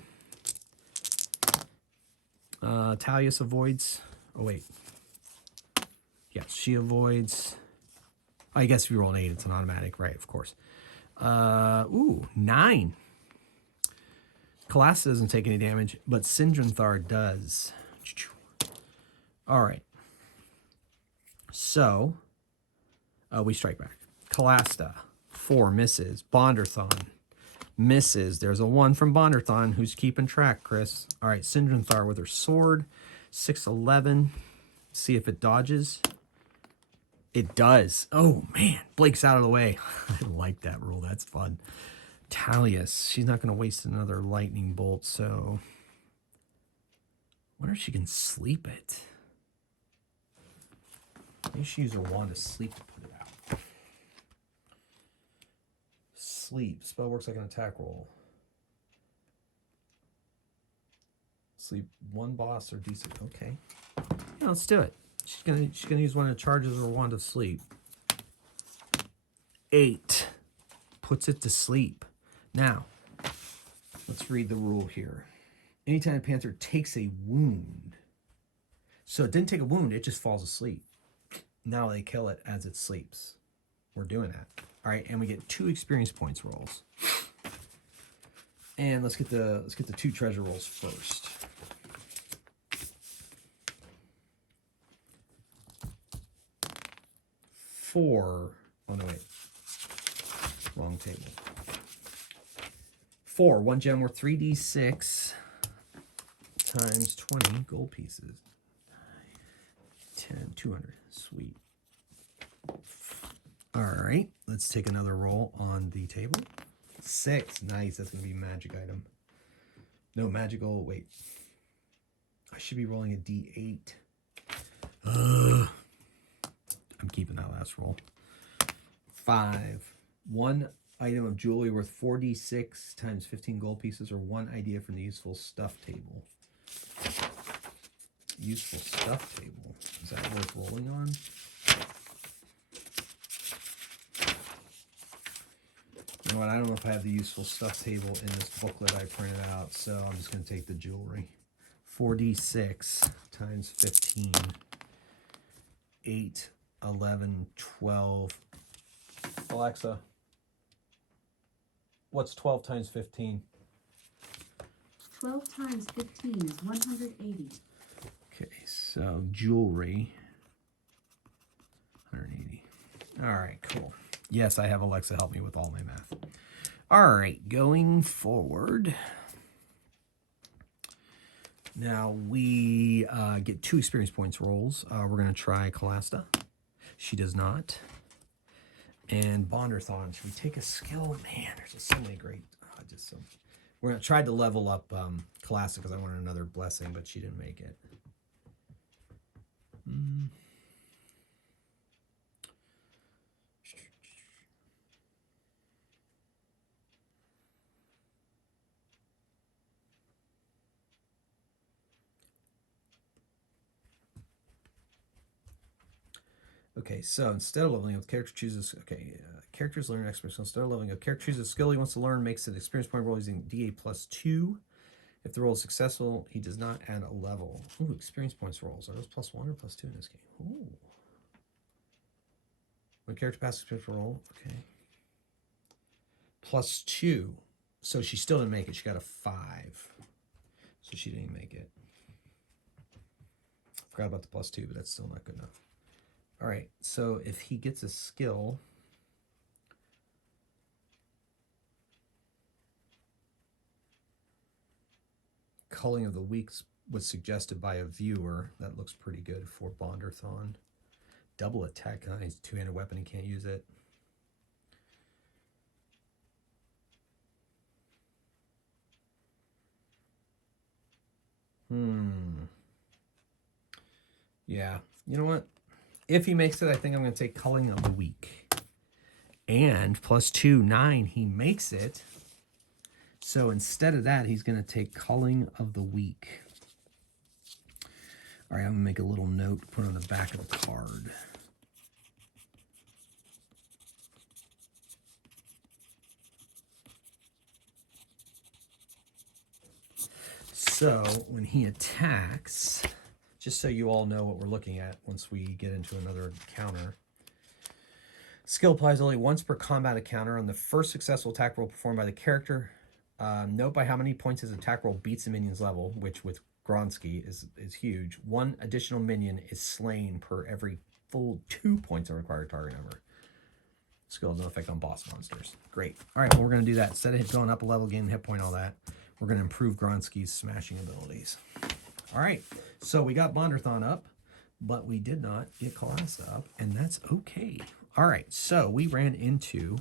Talius avoids. Oh, wait. Yes, she avoids. I guess if you roll an 8, it's an automatic. Right, of course. Ooh, 9. Kalasta doesn't take any damage, but Sindrathar does. All right. So, we strike back. Callista, 4 misses. Bonderthon misses. There's a 1 from Bonderthon. Who's keeping track, Chris? All right, Sindranthar with her sword. 6-11. See if it dodges. It does. Oh, man. Blake's out of the way. I like that rule. That's fun. Talius. She's not going to waste another lightning bolt, so... I wonder if she can sleep it. Maybe she used her wand to sleep to put it out. Sleep. Spell works like an attack roll. Sleep 1 boss or decent. Okay. Yeah, let's do it. She's gonna use one of the charges of her wand to sleep. 8. Puts it to sleep. Now, let's read the rule here. Anytime a panther takes a wound. So it didn't take a wound, it just falls asleep. Now they kill it as it sleeps. We're doing that. All right, and we get 2 experience points rolls. And let's get the 2 treasure rolls first. Four. Oh no, wait. Wrong table. 4. 1 gem worth 3d6 times 20 gold pieces. 10, 200. Sweet. All right, let's take another roll on the table. 6. Nice. That's going to be a magic item. No, magical. Wait. I should be rolling a d8. I'm keeping that last roll. 5. 1 item of jewelry worth 4d6 times 15 gold pieces, or 1 idea from the useful stuff table. Useful stuff table. Is that worth rolling on? You know what? I don't know if I have the useful stuff table in this booklet I printed out, so I'm just going to take the jewelry. 4d6 times 15. 8, 11, 12. Alexa, what's 12 times 15? 12 times 15 is 180. Okay, so jewelry. 180. All right, cool. Yes, I have Alexa help me with all my math. All right, going forward. Now we get 2 experience points rolls. We're going to try Callista. She does not. And Bonderthon. Should we take a skill? Man, there's just so many great. We're going to try to level up Callista because I wanted another blessing, but she didn't make it. Okay, so instead of leveling up, the character chooses, characters learn expert. So instead of leveling up, character chooses a skill he wants to learn, makes an experience point roll using DA plus 2. If the roll is successful, he does not add a level. Ooh, experience points rolls. Are those plus 1 or plus 2 in this game? Ooh. When character passes experience roll, okay. Plus 2. So she still didn't make it. She got a 5. So she didn't make it. Forgot about the plus 2, but that's still not good enough. All right, so if he gets a skill, Culling of the Weeks was suggested by a viewer. That looks pretty good for Bonderthon. Double attack, he's a 2-handed weapon, he can't use it. Yeah, you know what? If he makes it, I think I'm going to take Culling of the Week. And plus 2, 9, he makes it. So instead of that, he's going to take Culling of the Week. All right, I'm going to make a little note to put on the back of the card. So when he attacks, just so you all know what we're looking at once we get into another counter. Skill applies only once per combat encounter on the first successful attack roll performed by the character. Note by how many points his attack roll beats the minion's level, which with Gronsky is huge. 1 additional minion is slain per every full 2 points of required target number. Skill has no effect on boss monsters. Great. All right, well, we're going to do that. Instead of going up a level, gain hit point, all that, we're going to improve Gronsky's smashing abilities. All right, so we got Bonderthon up, but we did not get Colossus up, and that's okay. All right, so we ran into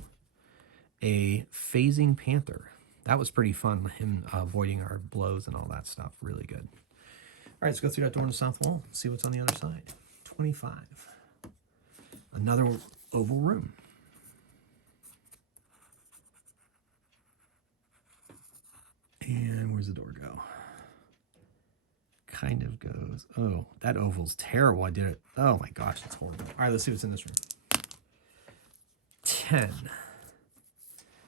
a phasing panther. That was pretty fun, him avoiding our blows and all that stuff. Really good. All right, let's go through that door on the south wall, see what's on the other side. 25. Another oval room. And where's the door go? Kind of goes. Oh, that oval's terrible. I did it. Oh my gosh, that's horrible. All right, let's see what's in this room. 10.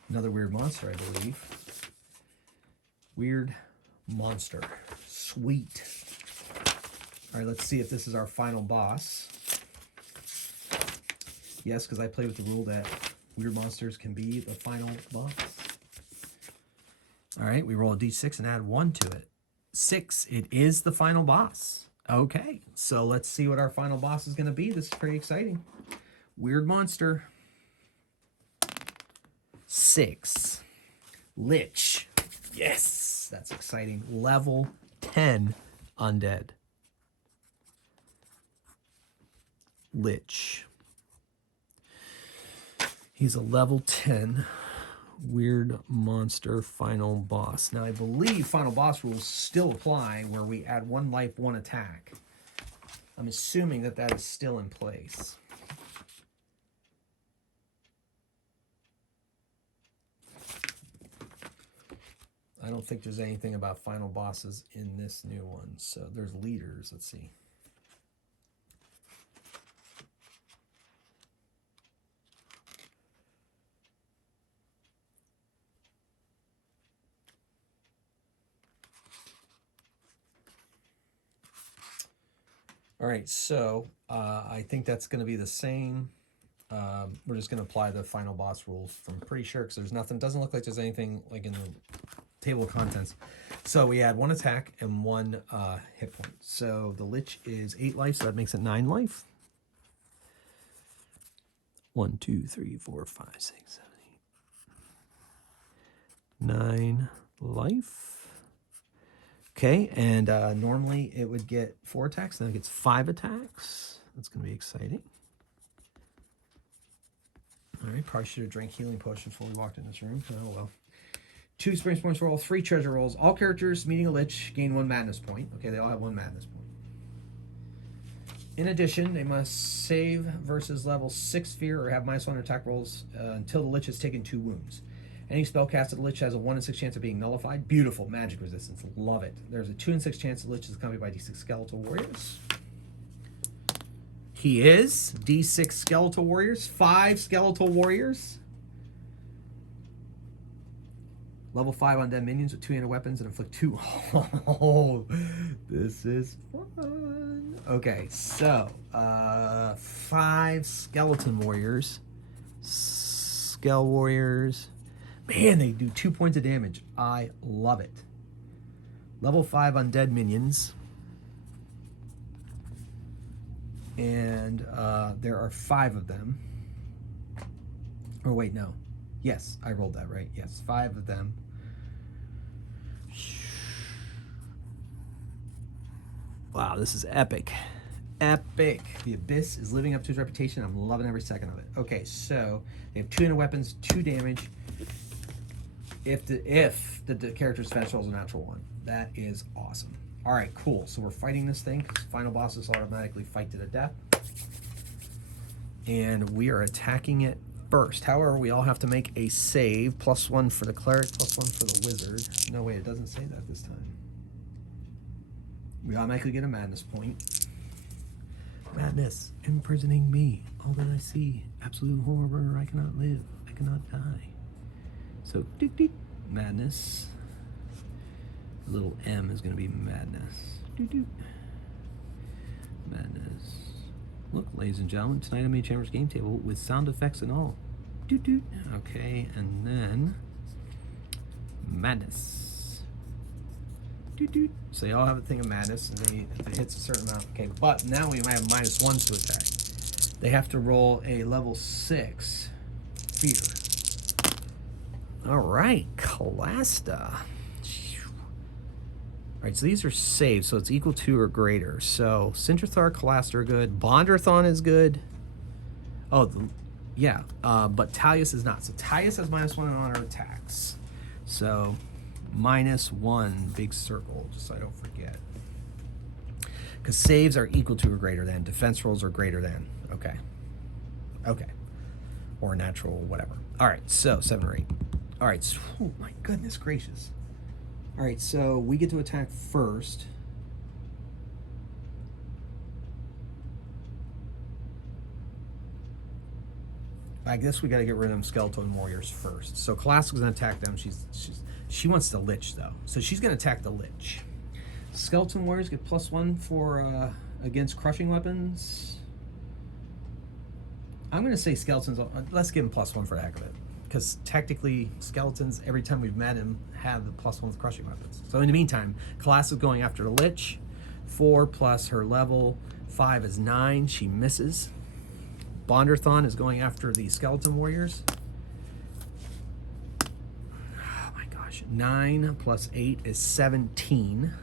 Another weird monster, I believe. Weird monster. Sweet. All right, let's see if this is our final boss. Yes, because I play with the rule that weird monsters can be the final boss. All right, we roll a d6 and add 1 to it. 6, it is the final boss. Okay, so let's see what our final boss is going to be. This is pretty exciting. Weird monster. 6. Lich. Yes, that's exciting. Level 10 undead. Lich. He's a level 10 weird monster final boss. Now, I believe final boss rules still apply where we add 1 life, 1 attack. I'm assuming that that is still in place. I don't think there's anything about final bosses in this new one. So there's leaders. Let's see. All right, so I think that's going to be the same. We're just going to apply the final boss rules. I'm pretty sure because there's nothing. Doesn't look like there's anything like in the table of contents. So we add 1 attack and 1 hit point. So the Lich is 8 life, so that makes it 9 life. 1, 2, 3, 4, 5, 6, 7, 8. 9 life. Okay, and normally it would get 4 attacks, then it gets 5 attacks. That's going to be exciting. All right, probably should have drank healing potion before we walked in this room. Oh, well. 2 experience points for all, 3 treasure rolls. All characters meeting a Lich gain 1 madness point. Okay, they all have 1 madness point. In addition, they must save versus level 6 fear or have -1 attack rolls until the Lich has taken 2 wounds. Any spell cast at the Lich has a 1 in 6 chance of being nullified. Beautiful. Magic resistance. Love it. There's a 2 in 6 chance the Lich is accompanied by D6 skeletal warriors. He is. D6 skeletal warriors. 5 skeletal warriors. Level 5 undead minions with 2-handed weapons and inflict 2. Oh, this is fun. Okay, so 5 skeleton warriors. Skell warriors. Man, they do 2 points of damage. I love it. Level 5 undead minions. And there are 5 of them. Or wait, no. Yes, I rolled that right. Yes, 5 of them. Wow, this is epic. Epic. The Abyss is living up to his reputation. I'm loving every second of it. Okay, so they have 2-handed weapons, 2 damage. If the character's fetch rolls a natural 1. That is awesome. All right, cool. So we're fighting this thing because final bosses automatically fight to the death. And we are attacking it first. However, we all have to make a save. +1 for the cleric, +1 for the wizard. No, wait, it doesn't say that this time. We automatically get a madness point. Madness, imprisoning me. All that I see, absolute horror. I cannot live. I cannot die. So, doot, doot, madness. The little M is going to be madness. Doot, doot. Madness. Look, ladies and gentlemen, tonight I made Chamber's game table with sound effects and all. Doot, doot. Okay, and then madness. Doot, doot. So they all have a thing of madness, and if it hits a certain amount. Okay, but now we might have -1 to attack. They have to roll a level 6 fear. All right, Calasta. All right, so these are saved, so it's equal to or greater. So Sindrathar, Calasta are good. Bonderthon is good. Oh, yeah, but Talius is not. So Talius has -1 on her attacks. So -1, big circle, just so I don't forget. Because saves are equal to or greater than. Defense rolls are greater than. Okay. Okay. Or natural, whatever. All right, so 7 or 8. All right, so, oh my goodness gracious. All right, so we get to attack first. I guess we got to get rid of them skeleton warriors first. So Classic's gonna attack them. She wants the Lich though, so she's gonna attack the Lich. Skeleton warriors get +1 for against crushing weapons. I'm gonna say skeletons. Let's give him +1 for the heck of it, because technically skeletons, every time we've met him, have the +1 with crushing weapons. So in the meantime, Class is going after the Lich. 4 plus her level 5 is 9. She misses. Bonderthon is going after the skeleton warriors. Oh my gosh. 9 plus 8 is 17.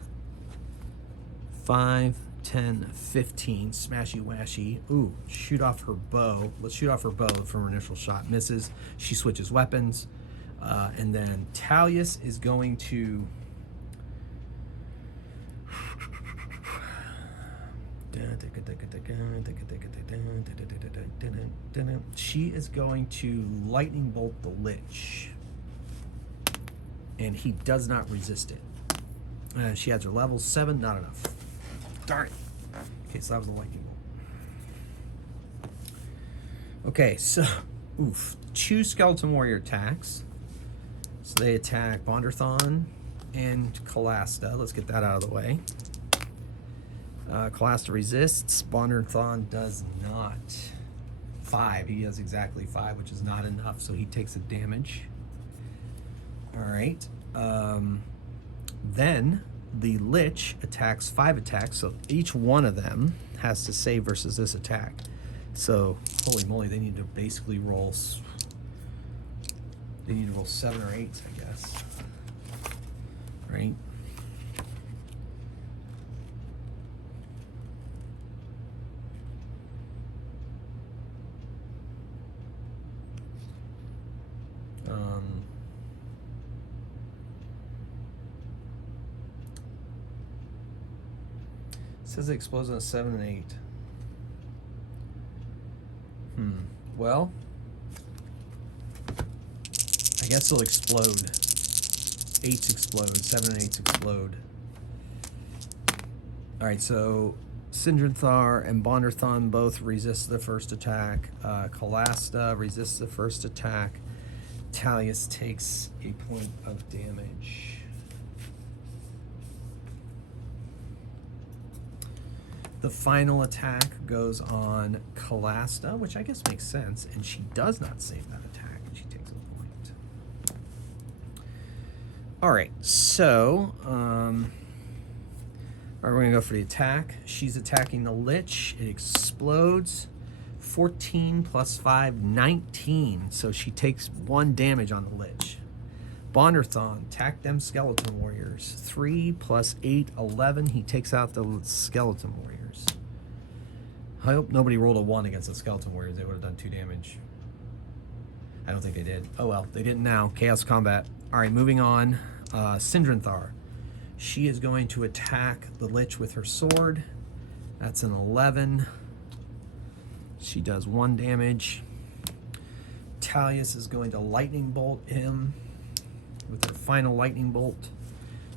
5, 10, 15. Smashy washy. Ooh, shoot off her bow. Let's shoot off her bow from her initial shot. Misses. She switches weapons. And then Talius is going to... She is going to lightning bolt the Lich. And he does not resist it. She has her level 7, not enough. Darn it. Okay, so that was the lightning bolt. Okay, so, oof. 2 skeleton warrior attacks. So they attack Bonderthon and Calasta. Let's get that out of the way. Calasta resists. Bonderthon does not. 5. He has exactly 5, which is not enough, so he takes a damage. All right. Then the Lich attacks 5 attacks, so each one of them has to save versus this attack. So, holy moly, they need to basically roll... They need to roll 7 or 8s, I guess. Right? Says it explodes on a 7 and 8. Well, I guess they'll explode. 8s explode. 7 and 8s explode. All right, so Sindrathar and Bonderthon both resist the first attack. Calasta resists the first attack. Talius takes a point of damage. The final attack goes on Calasta, which I guess makes sense, and she does not save that attack, and she takes a point. All right, so all right, we're gonna go for the attack. She's attacking the Lich. It explodes. 14 plus 5, 19. So she takes 1 damage on the Lich. Bonderthon, attack them skeleton warriors. 3 plus 8, 11. He takes out the skeleton warriors. I hope nobody rolled a 1 against the skeleton warriors. They would have done 2 damage. I don't think they did. Oh well, they didn't now. Chaos combat. All right, moving on. Sindrathar. She is going to attack the Lich with her sword. That's an 11. She does 1 damage. Talius is going to lightning bolt him with her final lightning bolt.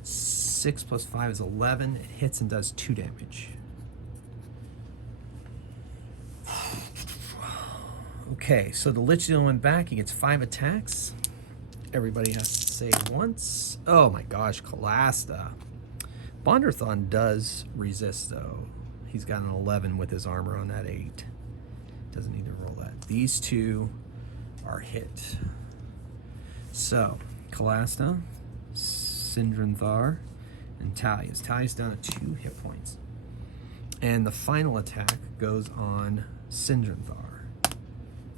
6 plus 5 is 11. It hits and does 2 damage. Okay, so the Lich deal went back. He gets 5 attacks. Everybody has to save once. Oh my gosh, Calasta. Bonderthon does resist though. He's got an 11 with his armor on that 8. Doesn't need to roll that. These 2 are hit. So, Calasta, Sindrathar, and Talius. Talius down at 2 hit points. And the final attack goes on Sindranthar.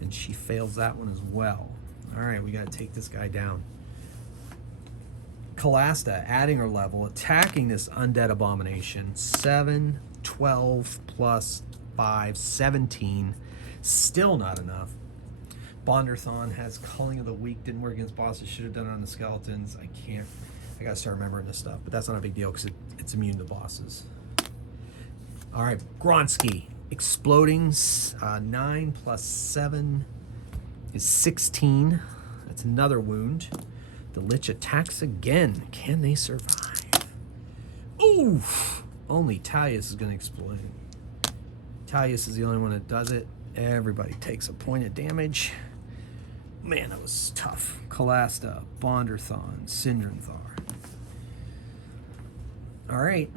And she fails that one as well. All right, we got to take this guy down. Kalasta, adding her level, attacking this undead abomination. 7, 12 plus 5, 17. Still not enough. Bonderthon has Culling of the Weak. Didn't work against bosses. Should have done it on the skeletons. I can't. I got to start remembering this stuff. But that's not a big deal because it's immune to bosses. All right, Gronsky. Exploding. 9 plus 7 is 16. That's another wound. The Lich attacks again. Can they survive? Oof! Only Talius is going to explode. Talius is the only one that does it. Everybody takes a point of damage. Man, that was tough. Kalasta, Bonderthon, Sindranthar. All right.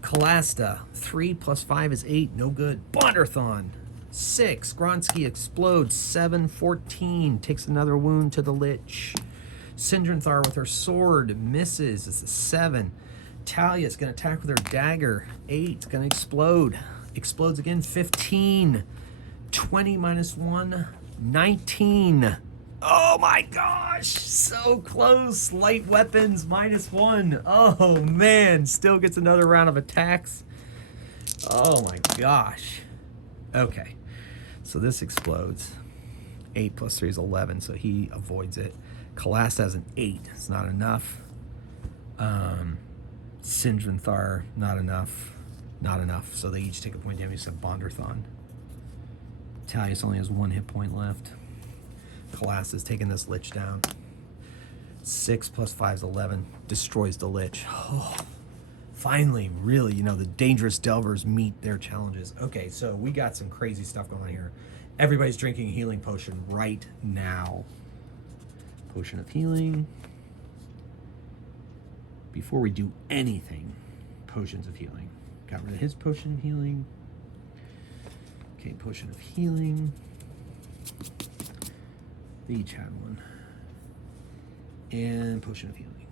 Kalasta, 3 plus 5 is 8. No good. Bonderthon, 6. Gronsky explodes. 7, 14. Takes another wound to the Lich. Sindranthar with her sword misses. It's a 7. Talia's going to attack with her dagger. 8. Going to explode. Explodes again. 15. 20 minus 1. 19. Oh my gosh. So close. Light weapons minus 1. Oh man. Still gets another round of attacks. Oh my gosh. Okay. So this explodes. 8 plus 3 is 11. So he avoids it. Kalasta has an 8. It's not enough. Sindranthar, not enough. Not enough. So they each take a point damage except Bonderthon. Talius only has 1 hit point left. Kalasta's taking this Lich down. 6 plus 5 is 11. Destroys the Lich. Oh, finally, really, the dangerous delvers meet their challenges. Okay, so we got some crazy stuff going on here. Everybody's drinking a healing potion right now. Potion of healing. Before we do anything, potions of healing. Got rid of his potion of healing. Okay, potion of healing. They each had one. And potion of healing.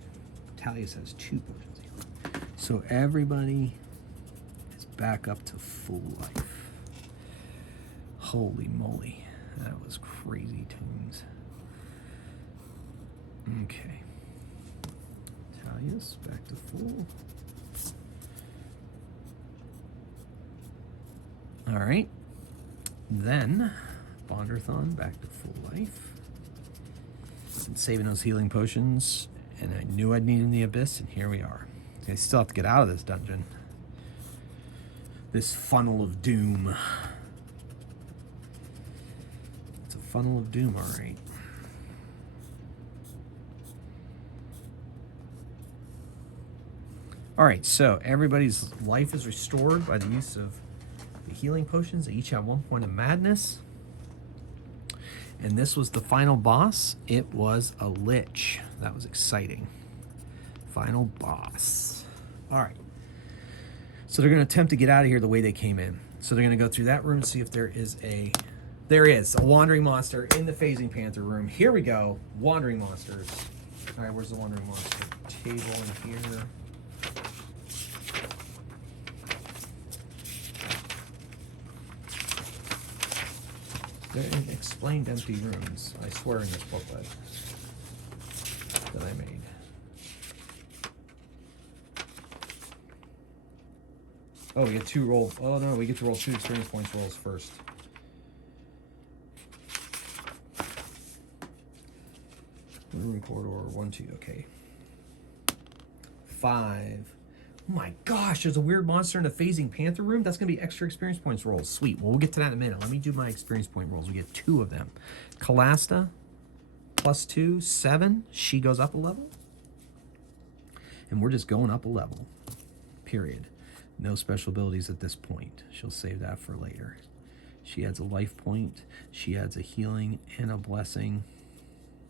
Talius has 2 potions of healing. So everybody is back up to full life. Holy moly. That was crazy tunes. Okay. Talius back to full. All right. Then Bonderthon back to full life. Been saving those healing potions, and I knew I'd need in the abyss, and here we are. I still have to get out of this dungeon. This funnel of doom. It's a funnel of doom, all right. All right, so everybody's life is restored by the use of the healing potions. They each have 1 point of madness. And this was the final boss. It was a Lich. That was exciting. Final boss. All right. So they're going to attempt to get out of here the way they came in. So they're going to go through that room and see if there is a... There is a wandering monster in the phasing panther room. Here we go. Wandering monsters. All right, where's the wandering monster? Table in here. They're in explained empty rooms, I swear, in this booklet that I made. Oh, we get 2 rolls. Oh no, we get to roll 2 experience points rolls first. Room corridor, 1, 2, okay. 5. Oh my gosh, there's a weird monster in the phasing panther room. That's going to be extra experience points rolls. Sweet. Well, we'll get to that in a minute. Let me do my experience point rolls. We get 2 of them. Kalasta, plus 2, 7. She goes up a level. And we're just going up a level. Period. No special abilities at this point. She'll save that for later. She adds a life point. She adds a healing and a blessing.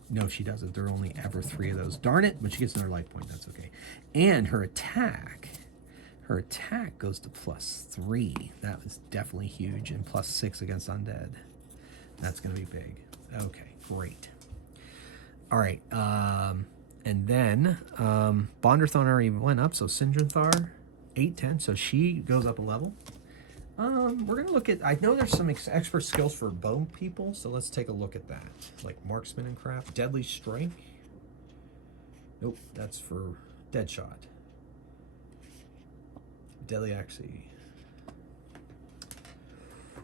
No, she doesn't. There are only ever 3 of those. Darn it, but she gets another life point. That's okay. And her attack goes to plus 3. That was definitely huge. And plus 6 against undead. That's going to be big. Okay, great. All right. And then Bonderthon already went up, so Sindranthar, 8, 10. So she goes up a level. We're gonna look at. I know there's some expert skills for bow people, so let's take a look at that. Like marksman and craft, deadly strike. Nope, that's for dead shot. Deadly accuracy.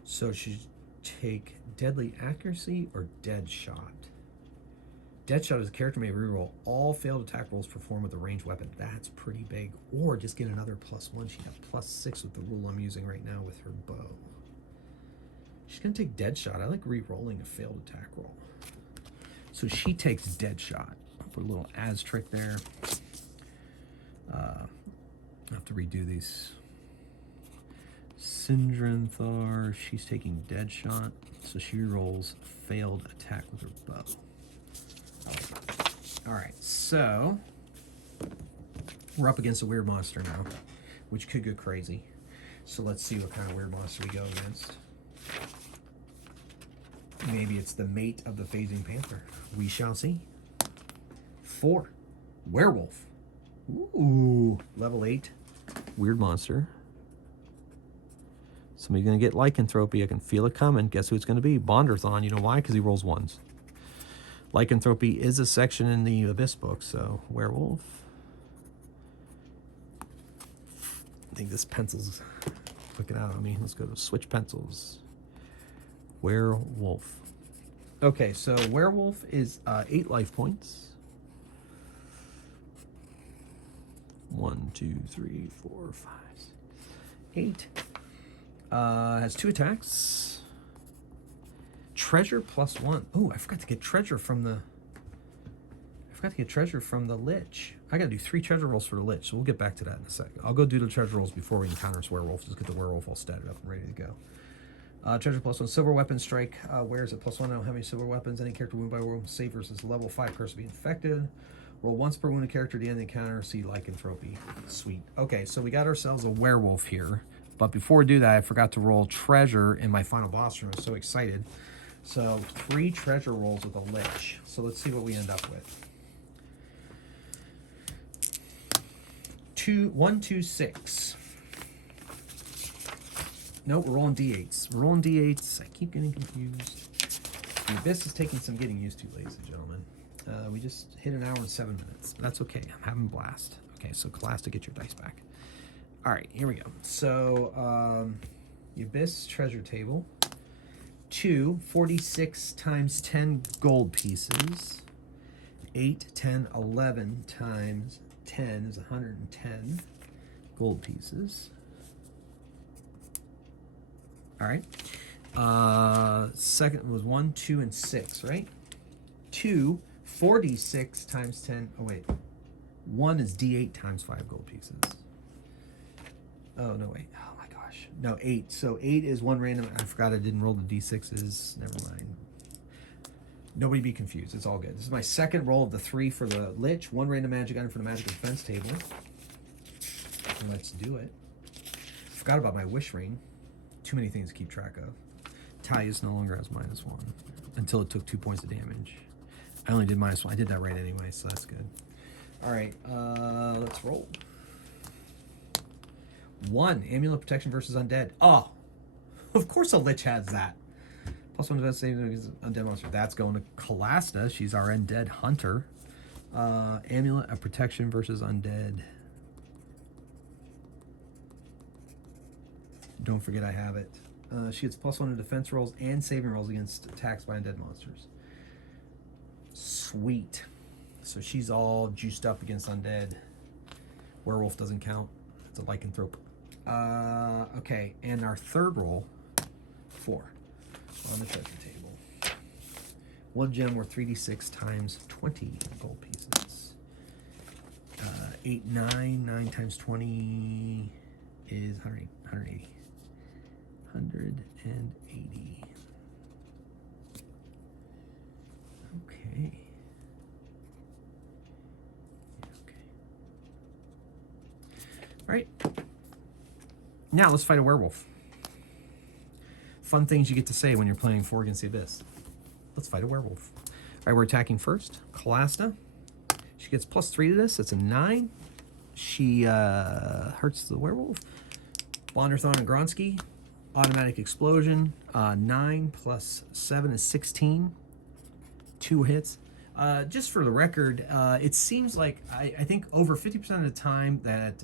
So should take deadly accuracy or dead shot. Dead shot is a character may reroll all failed attack rolls performed with a ranged weapon. That's pretty big. Or just get another +1. She'd have +6 with the rule I'm using right now with her bow. She's gonna take dead shot. I like re-rolling a failed attack roll. So she takes dead shot. I'll put a little as trick there. I'll have to redo these. Sindranthar, she's taking dead shot. So she rolls failed attack with her bow. All right, so we're up against a weird monster now, which could go crazy. So let's see what kind of weird monster we go against. Maybe it's the mate of the phasing panther. We shall see. 4, werewolf. Ooh, level 8, weird monster. Somebody's gonna get lycanthropy. I can feel it coming. Guess who it's gonna be? Bonderthon. You know why? Because he rolls 1s. Lycanthropy is a section in the Abyss book, so werewolf. I think this pencil's looking out on me. Let's go to switch pencils. Werewolf. Okay, so werewolf is 8 life points. 1, 2, 3, 4, 5, 8. Has 2 attacks. Treasure +1. Oh, I forgot to get treasure from the. Lich. I gotta do 3 treasure rolls for the Lich, so we'll get back to that in a second. I'll go do the treasure rolls before we encounter this werewolf. Just get the werewolf all statted up and ready to go. Treasure +1. Silver weapon strike. Where is it? +1. I don't have any silver weapons. Any character wounded by werewolf save versus level 5 person be infected. Roll once per wounded character at the end of the encounter. See lycanthropy. Sweet. Okay, so we got ourselves a werewolf here. But before we do that, I forgot to roll treasure in my final boss room. I'm so excited. So 3 treasure rolls with a Lich. So let's see what we end up with. 1, 2, 6. Nope, we're rolling D8s. We're rolling D8s. I keep getting confused. The Abyss is taking some getting used to, ladies and gentlemen. We just hit 1 hour and 7 minutes. That's okay. I'm having a blast. Okay, so class to get your dice back. All right, here we go. So the Abyss treasure table. 2, 46 times 10 gold pieces. 8, 10, 11 times 10 is 110 gold pieces. All right. Second was 1, 2, and 6, right? 2, 46 times 10. Oh, wait. 1 is D8 times 5 gold pieces. Oh, no, wait. Oh, my gosh. No, 8. So 8 is 1 random. I forgot I didn't roll the D6s. Never mind. Nobody be confused. It's all good. This is my second roll of the 3 for the Lich. 1 random magic item for the magic defense table. Let's do it. Forgot about my wish ring. Too many things to keep track of. Talius no longer has -1 until it took 2 points of damage. I only did -1. I did that right anyway, so that's good. All right, let's roll. 1, amulet protection versus undead. Oh, of course a Lich has that. +1 defense saving against undead monster. That's going to Kalasta. She's our undead hunter. Amulet of protection versus undead. Don't forget I have it. She gets +1 in defense rolls and saving rolls against attacks by undead monsters. Sweet. So she's all juiced up against undead. Werewolf doesn't count. It's a lycanthrope. Okay, and our third roll, 4 on the treasure table. 1 gem worth 3d6 times 20 gold pieces. 8, 9. 9 times 20 is 180. 180. Okay. All right. Now let's fight a werewolf. Fun things you get to say when you're playing 4 against the Abyss. Let's fight a werewolf. All right, we're attacking first. Kalasta. She gets +3 to this. It's a 9. She hurts the werewolf. Bonderthon and Gronsky. Automatic explosion. 9 plus 7 is 16. 2 hits. Just for the record, it seems like I think over 50% of the time that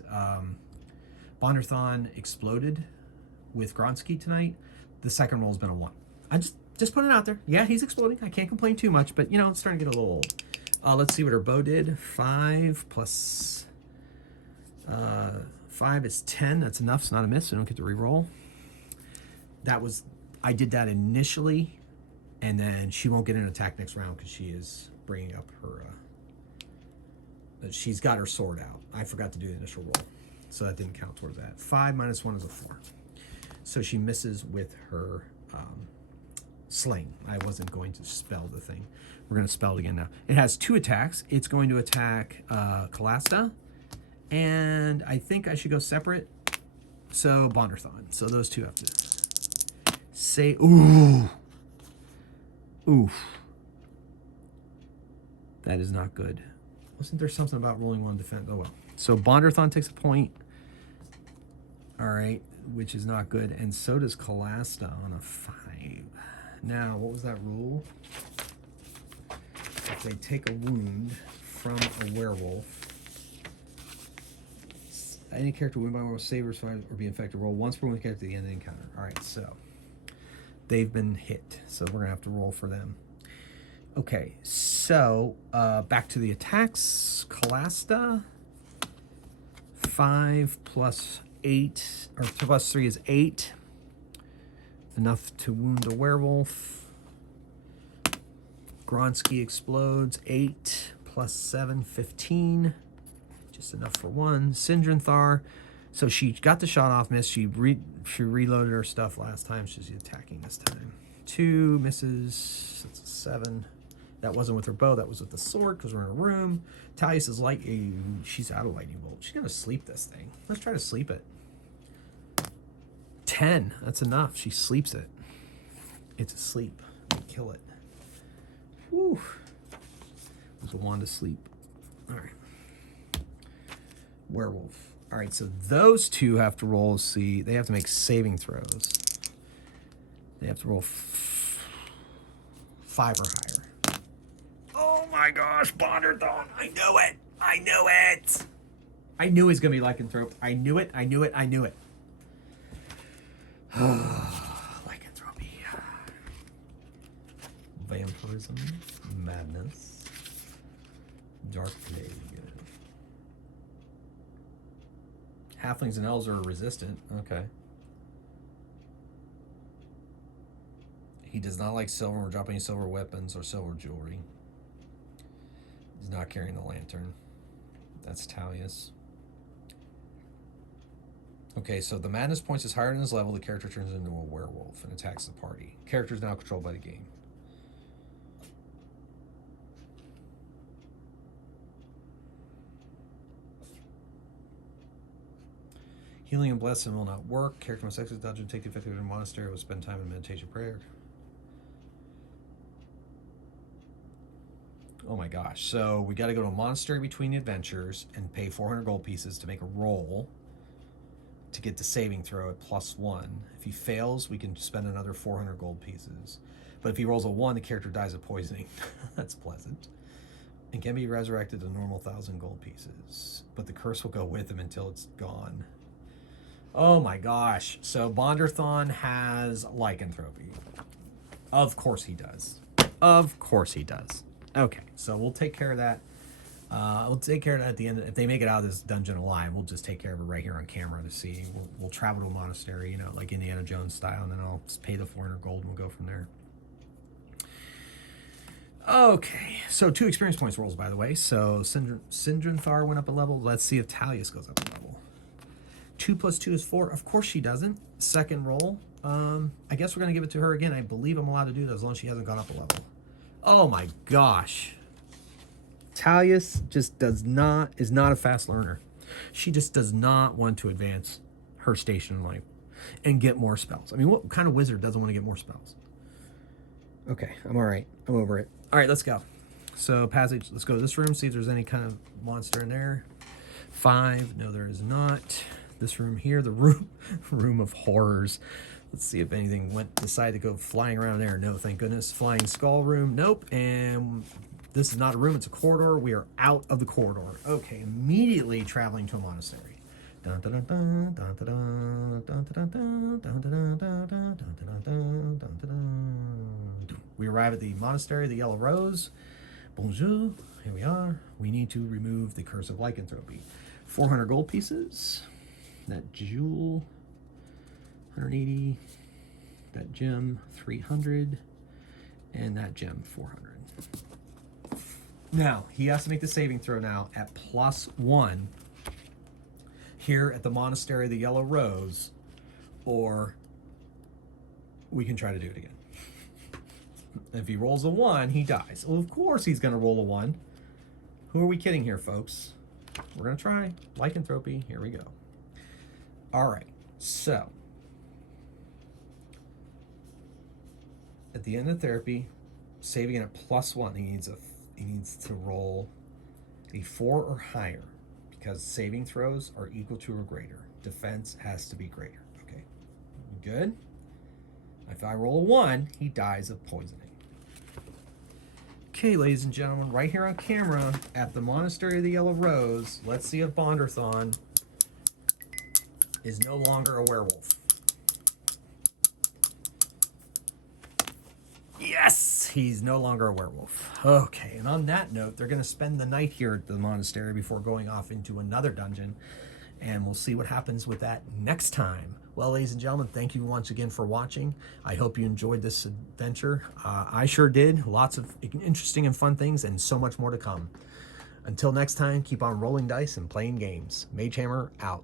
Bonderthon exploded with Gronsky tonight, the second roll's been a 1. I just put it out there. Yeah, he's exploding. I can't complain too much, but you know, it's starting to get a little old. Let's see what her bow did. 5 plus 5 is 10. That's enough. It's not a miss. So I don't get to re-roll. I did that initially, and then she won't get an attack next round because she is bringing up her. She's got her sword out. I forgot to do the initial roll, so that didn't count towards that. 5 minus 1 is a 4. So she misses with her sling. I wasn't going to spell the thing. We're going to spell it again now. It has 2 attacks. It's going to attack Kalasta, and I think I should go separate. So Bonderthon. So those 2 have to say, ooh. Oof. That is not good. Wasn't there something about rolling 1 defense? Oh well. So Bonderthon takes a point. All right, which is not good. And so does Kalasta on a 5. Now, what was that rule? If they take a wound from a werewolf, any character wounded by a werewolf, save or survive or be infected, roll once per wounded character at the end of the encounter. All right, so they've been hit, so we're gonna have to roll for them. Okay, so back to the attacks. Kalasta, 5 plus 8, or 2 plus 3 is 8. Enough to wound a werewolf. Gronsky explodes, 8 plus 7, 15. Just enough for 1. Sindranthar, so she got the shot off, miss. She reloaded her stuff last time. She's attacking this time. 2 misses. That's a 7. That wasn't with her bow. That was with the sword because we're in a room. Talius is like she's out of lightning bolt. She's gonna sleep this thing. Let's try to sleep it. 10. That's enough. She sleeps it. It's asleep. Kill it. Whew. There's a wand to sleep. All right. Werewolf. All right, so those 2 have to roll. See, they have to make saving throws. They have to roll 5 or higher. Oh my gosh, Bonderthon! I knew it! I knew it! I knew he was gonna be lycanthrope. I knew it. I knew it. I knew it. Lycanthropy. Vampirism. Madness. Dark plague. Halflings and elves are resistant. Okay. He does not like silver or drop any silver weapons or silver jewelry. He's not carrying the lantern. That's Talius. Okay, so the madness points is higher than his level. The character turns into a werewolf and attacks the party. Character is now controlled by the game. Healing and blessing will not work. Character must exit the dungeon, take the effective in a monastery, will spend time in meditation prayer. Oh my gosh. So we got to go to a monastery between the adventures and pay 400 gold pieces to make a roll to get the saving throw at +1. If he fails, we can spend another 400 gold pieces. But if he rolls a 1, the character dies of poisoning. That's pleasant. And can be resurrected to normal 1,000 gold pieces. But the curse will go with him until it's gone. Oh my gosh. So Bonderthon has lycanthropy. Of course he does. Of course he does. Okay, so we'll take care of that. We'll take care of that at the end. If they make it out of this dungeon alive, we'll just take care of it right here on camera to see. We'll travel to a monastery, you know, like Indiana Jones style, and then I'll just pay the 400 gold and we'll go from there. Okay, so 2 experience points rolls, by the way. So Sindranthar went up a level. Let's see if Talius goes up a level. 2 plus 2 is 4. Of course she doesn't. Second roll. I guess we're going to give it to her again. I believe I'm allowed to do that as long as she hasn't gone up a level. Oh my gosh. Talius just is not a fast learner. She just does not want to advance her station in life and get more spells. I mean, what kind of wizard doesn't want to get more spells? Okay, I'm all right. I'm over it. All right, let's go. So passage, let's go to this room, see if there's any kind of monster in there. 5, no there is not. This room here, the room of horrors. Let's see if anything decided to go flying around there. No, thank goodness. Flying skull room. Nope. And this is not a room, it's a corridor. We are out of the corridor. Okay, immediately traveling to a monastery. We arrive at the monastery, the Yellow Rose. Bonjour. Here we are. We need to remove the curse of lycanthropy. 400 gold pieces. That jewel, 180. That gem, 300. And that gem, 400. Now, he has to make the saving throw now at +1 here at the Monastery of the Yellow Rose, or we can try to do it again. If he rolls a 1, he dies. Well, of course he's going to roll a 1. Who are we kidding here, folks? We're going to try lycanthropy. Here we go. All right, so at the end of therapy, saving it at +1, he needs to roll a 4 or higher, because saving throws are equal to or greater. Defense has to be greater. Okay, good. If I roll a 1, he dies of poisoning. Okay, ladies and gentlemen, right here on camera at the Monastery of the Yellow Rose, let's see if Bonderthon is no longer a werewolf. Yes, he's no longer a werewolf. Okay, and on that note, they're going to spend the night here at the monastery before going off into another dungeon, and we'll see what happens with that next time. Well, ladies and gentlemen, thank you once again for watching. I hope you enjoyed this adventure. I sure did. Lots of interesting and fun things, and so much more to come. Until next time, keep on rolling dice and playing games. Magehammer out.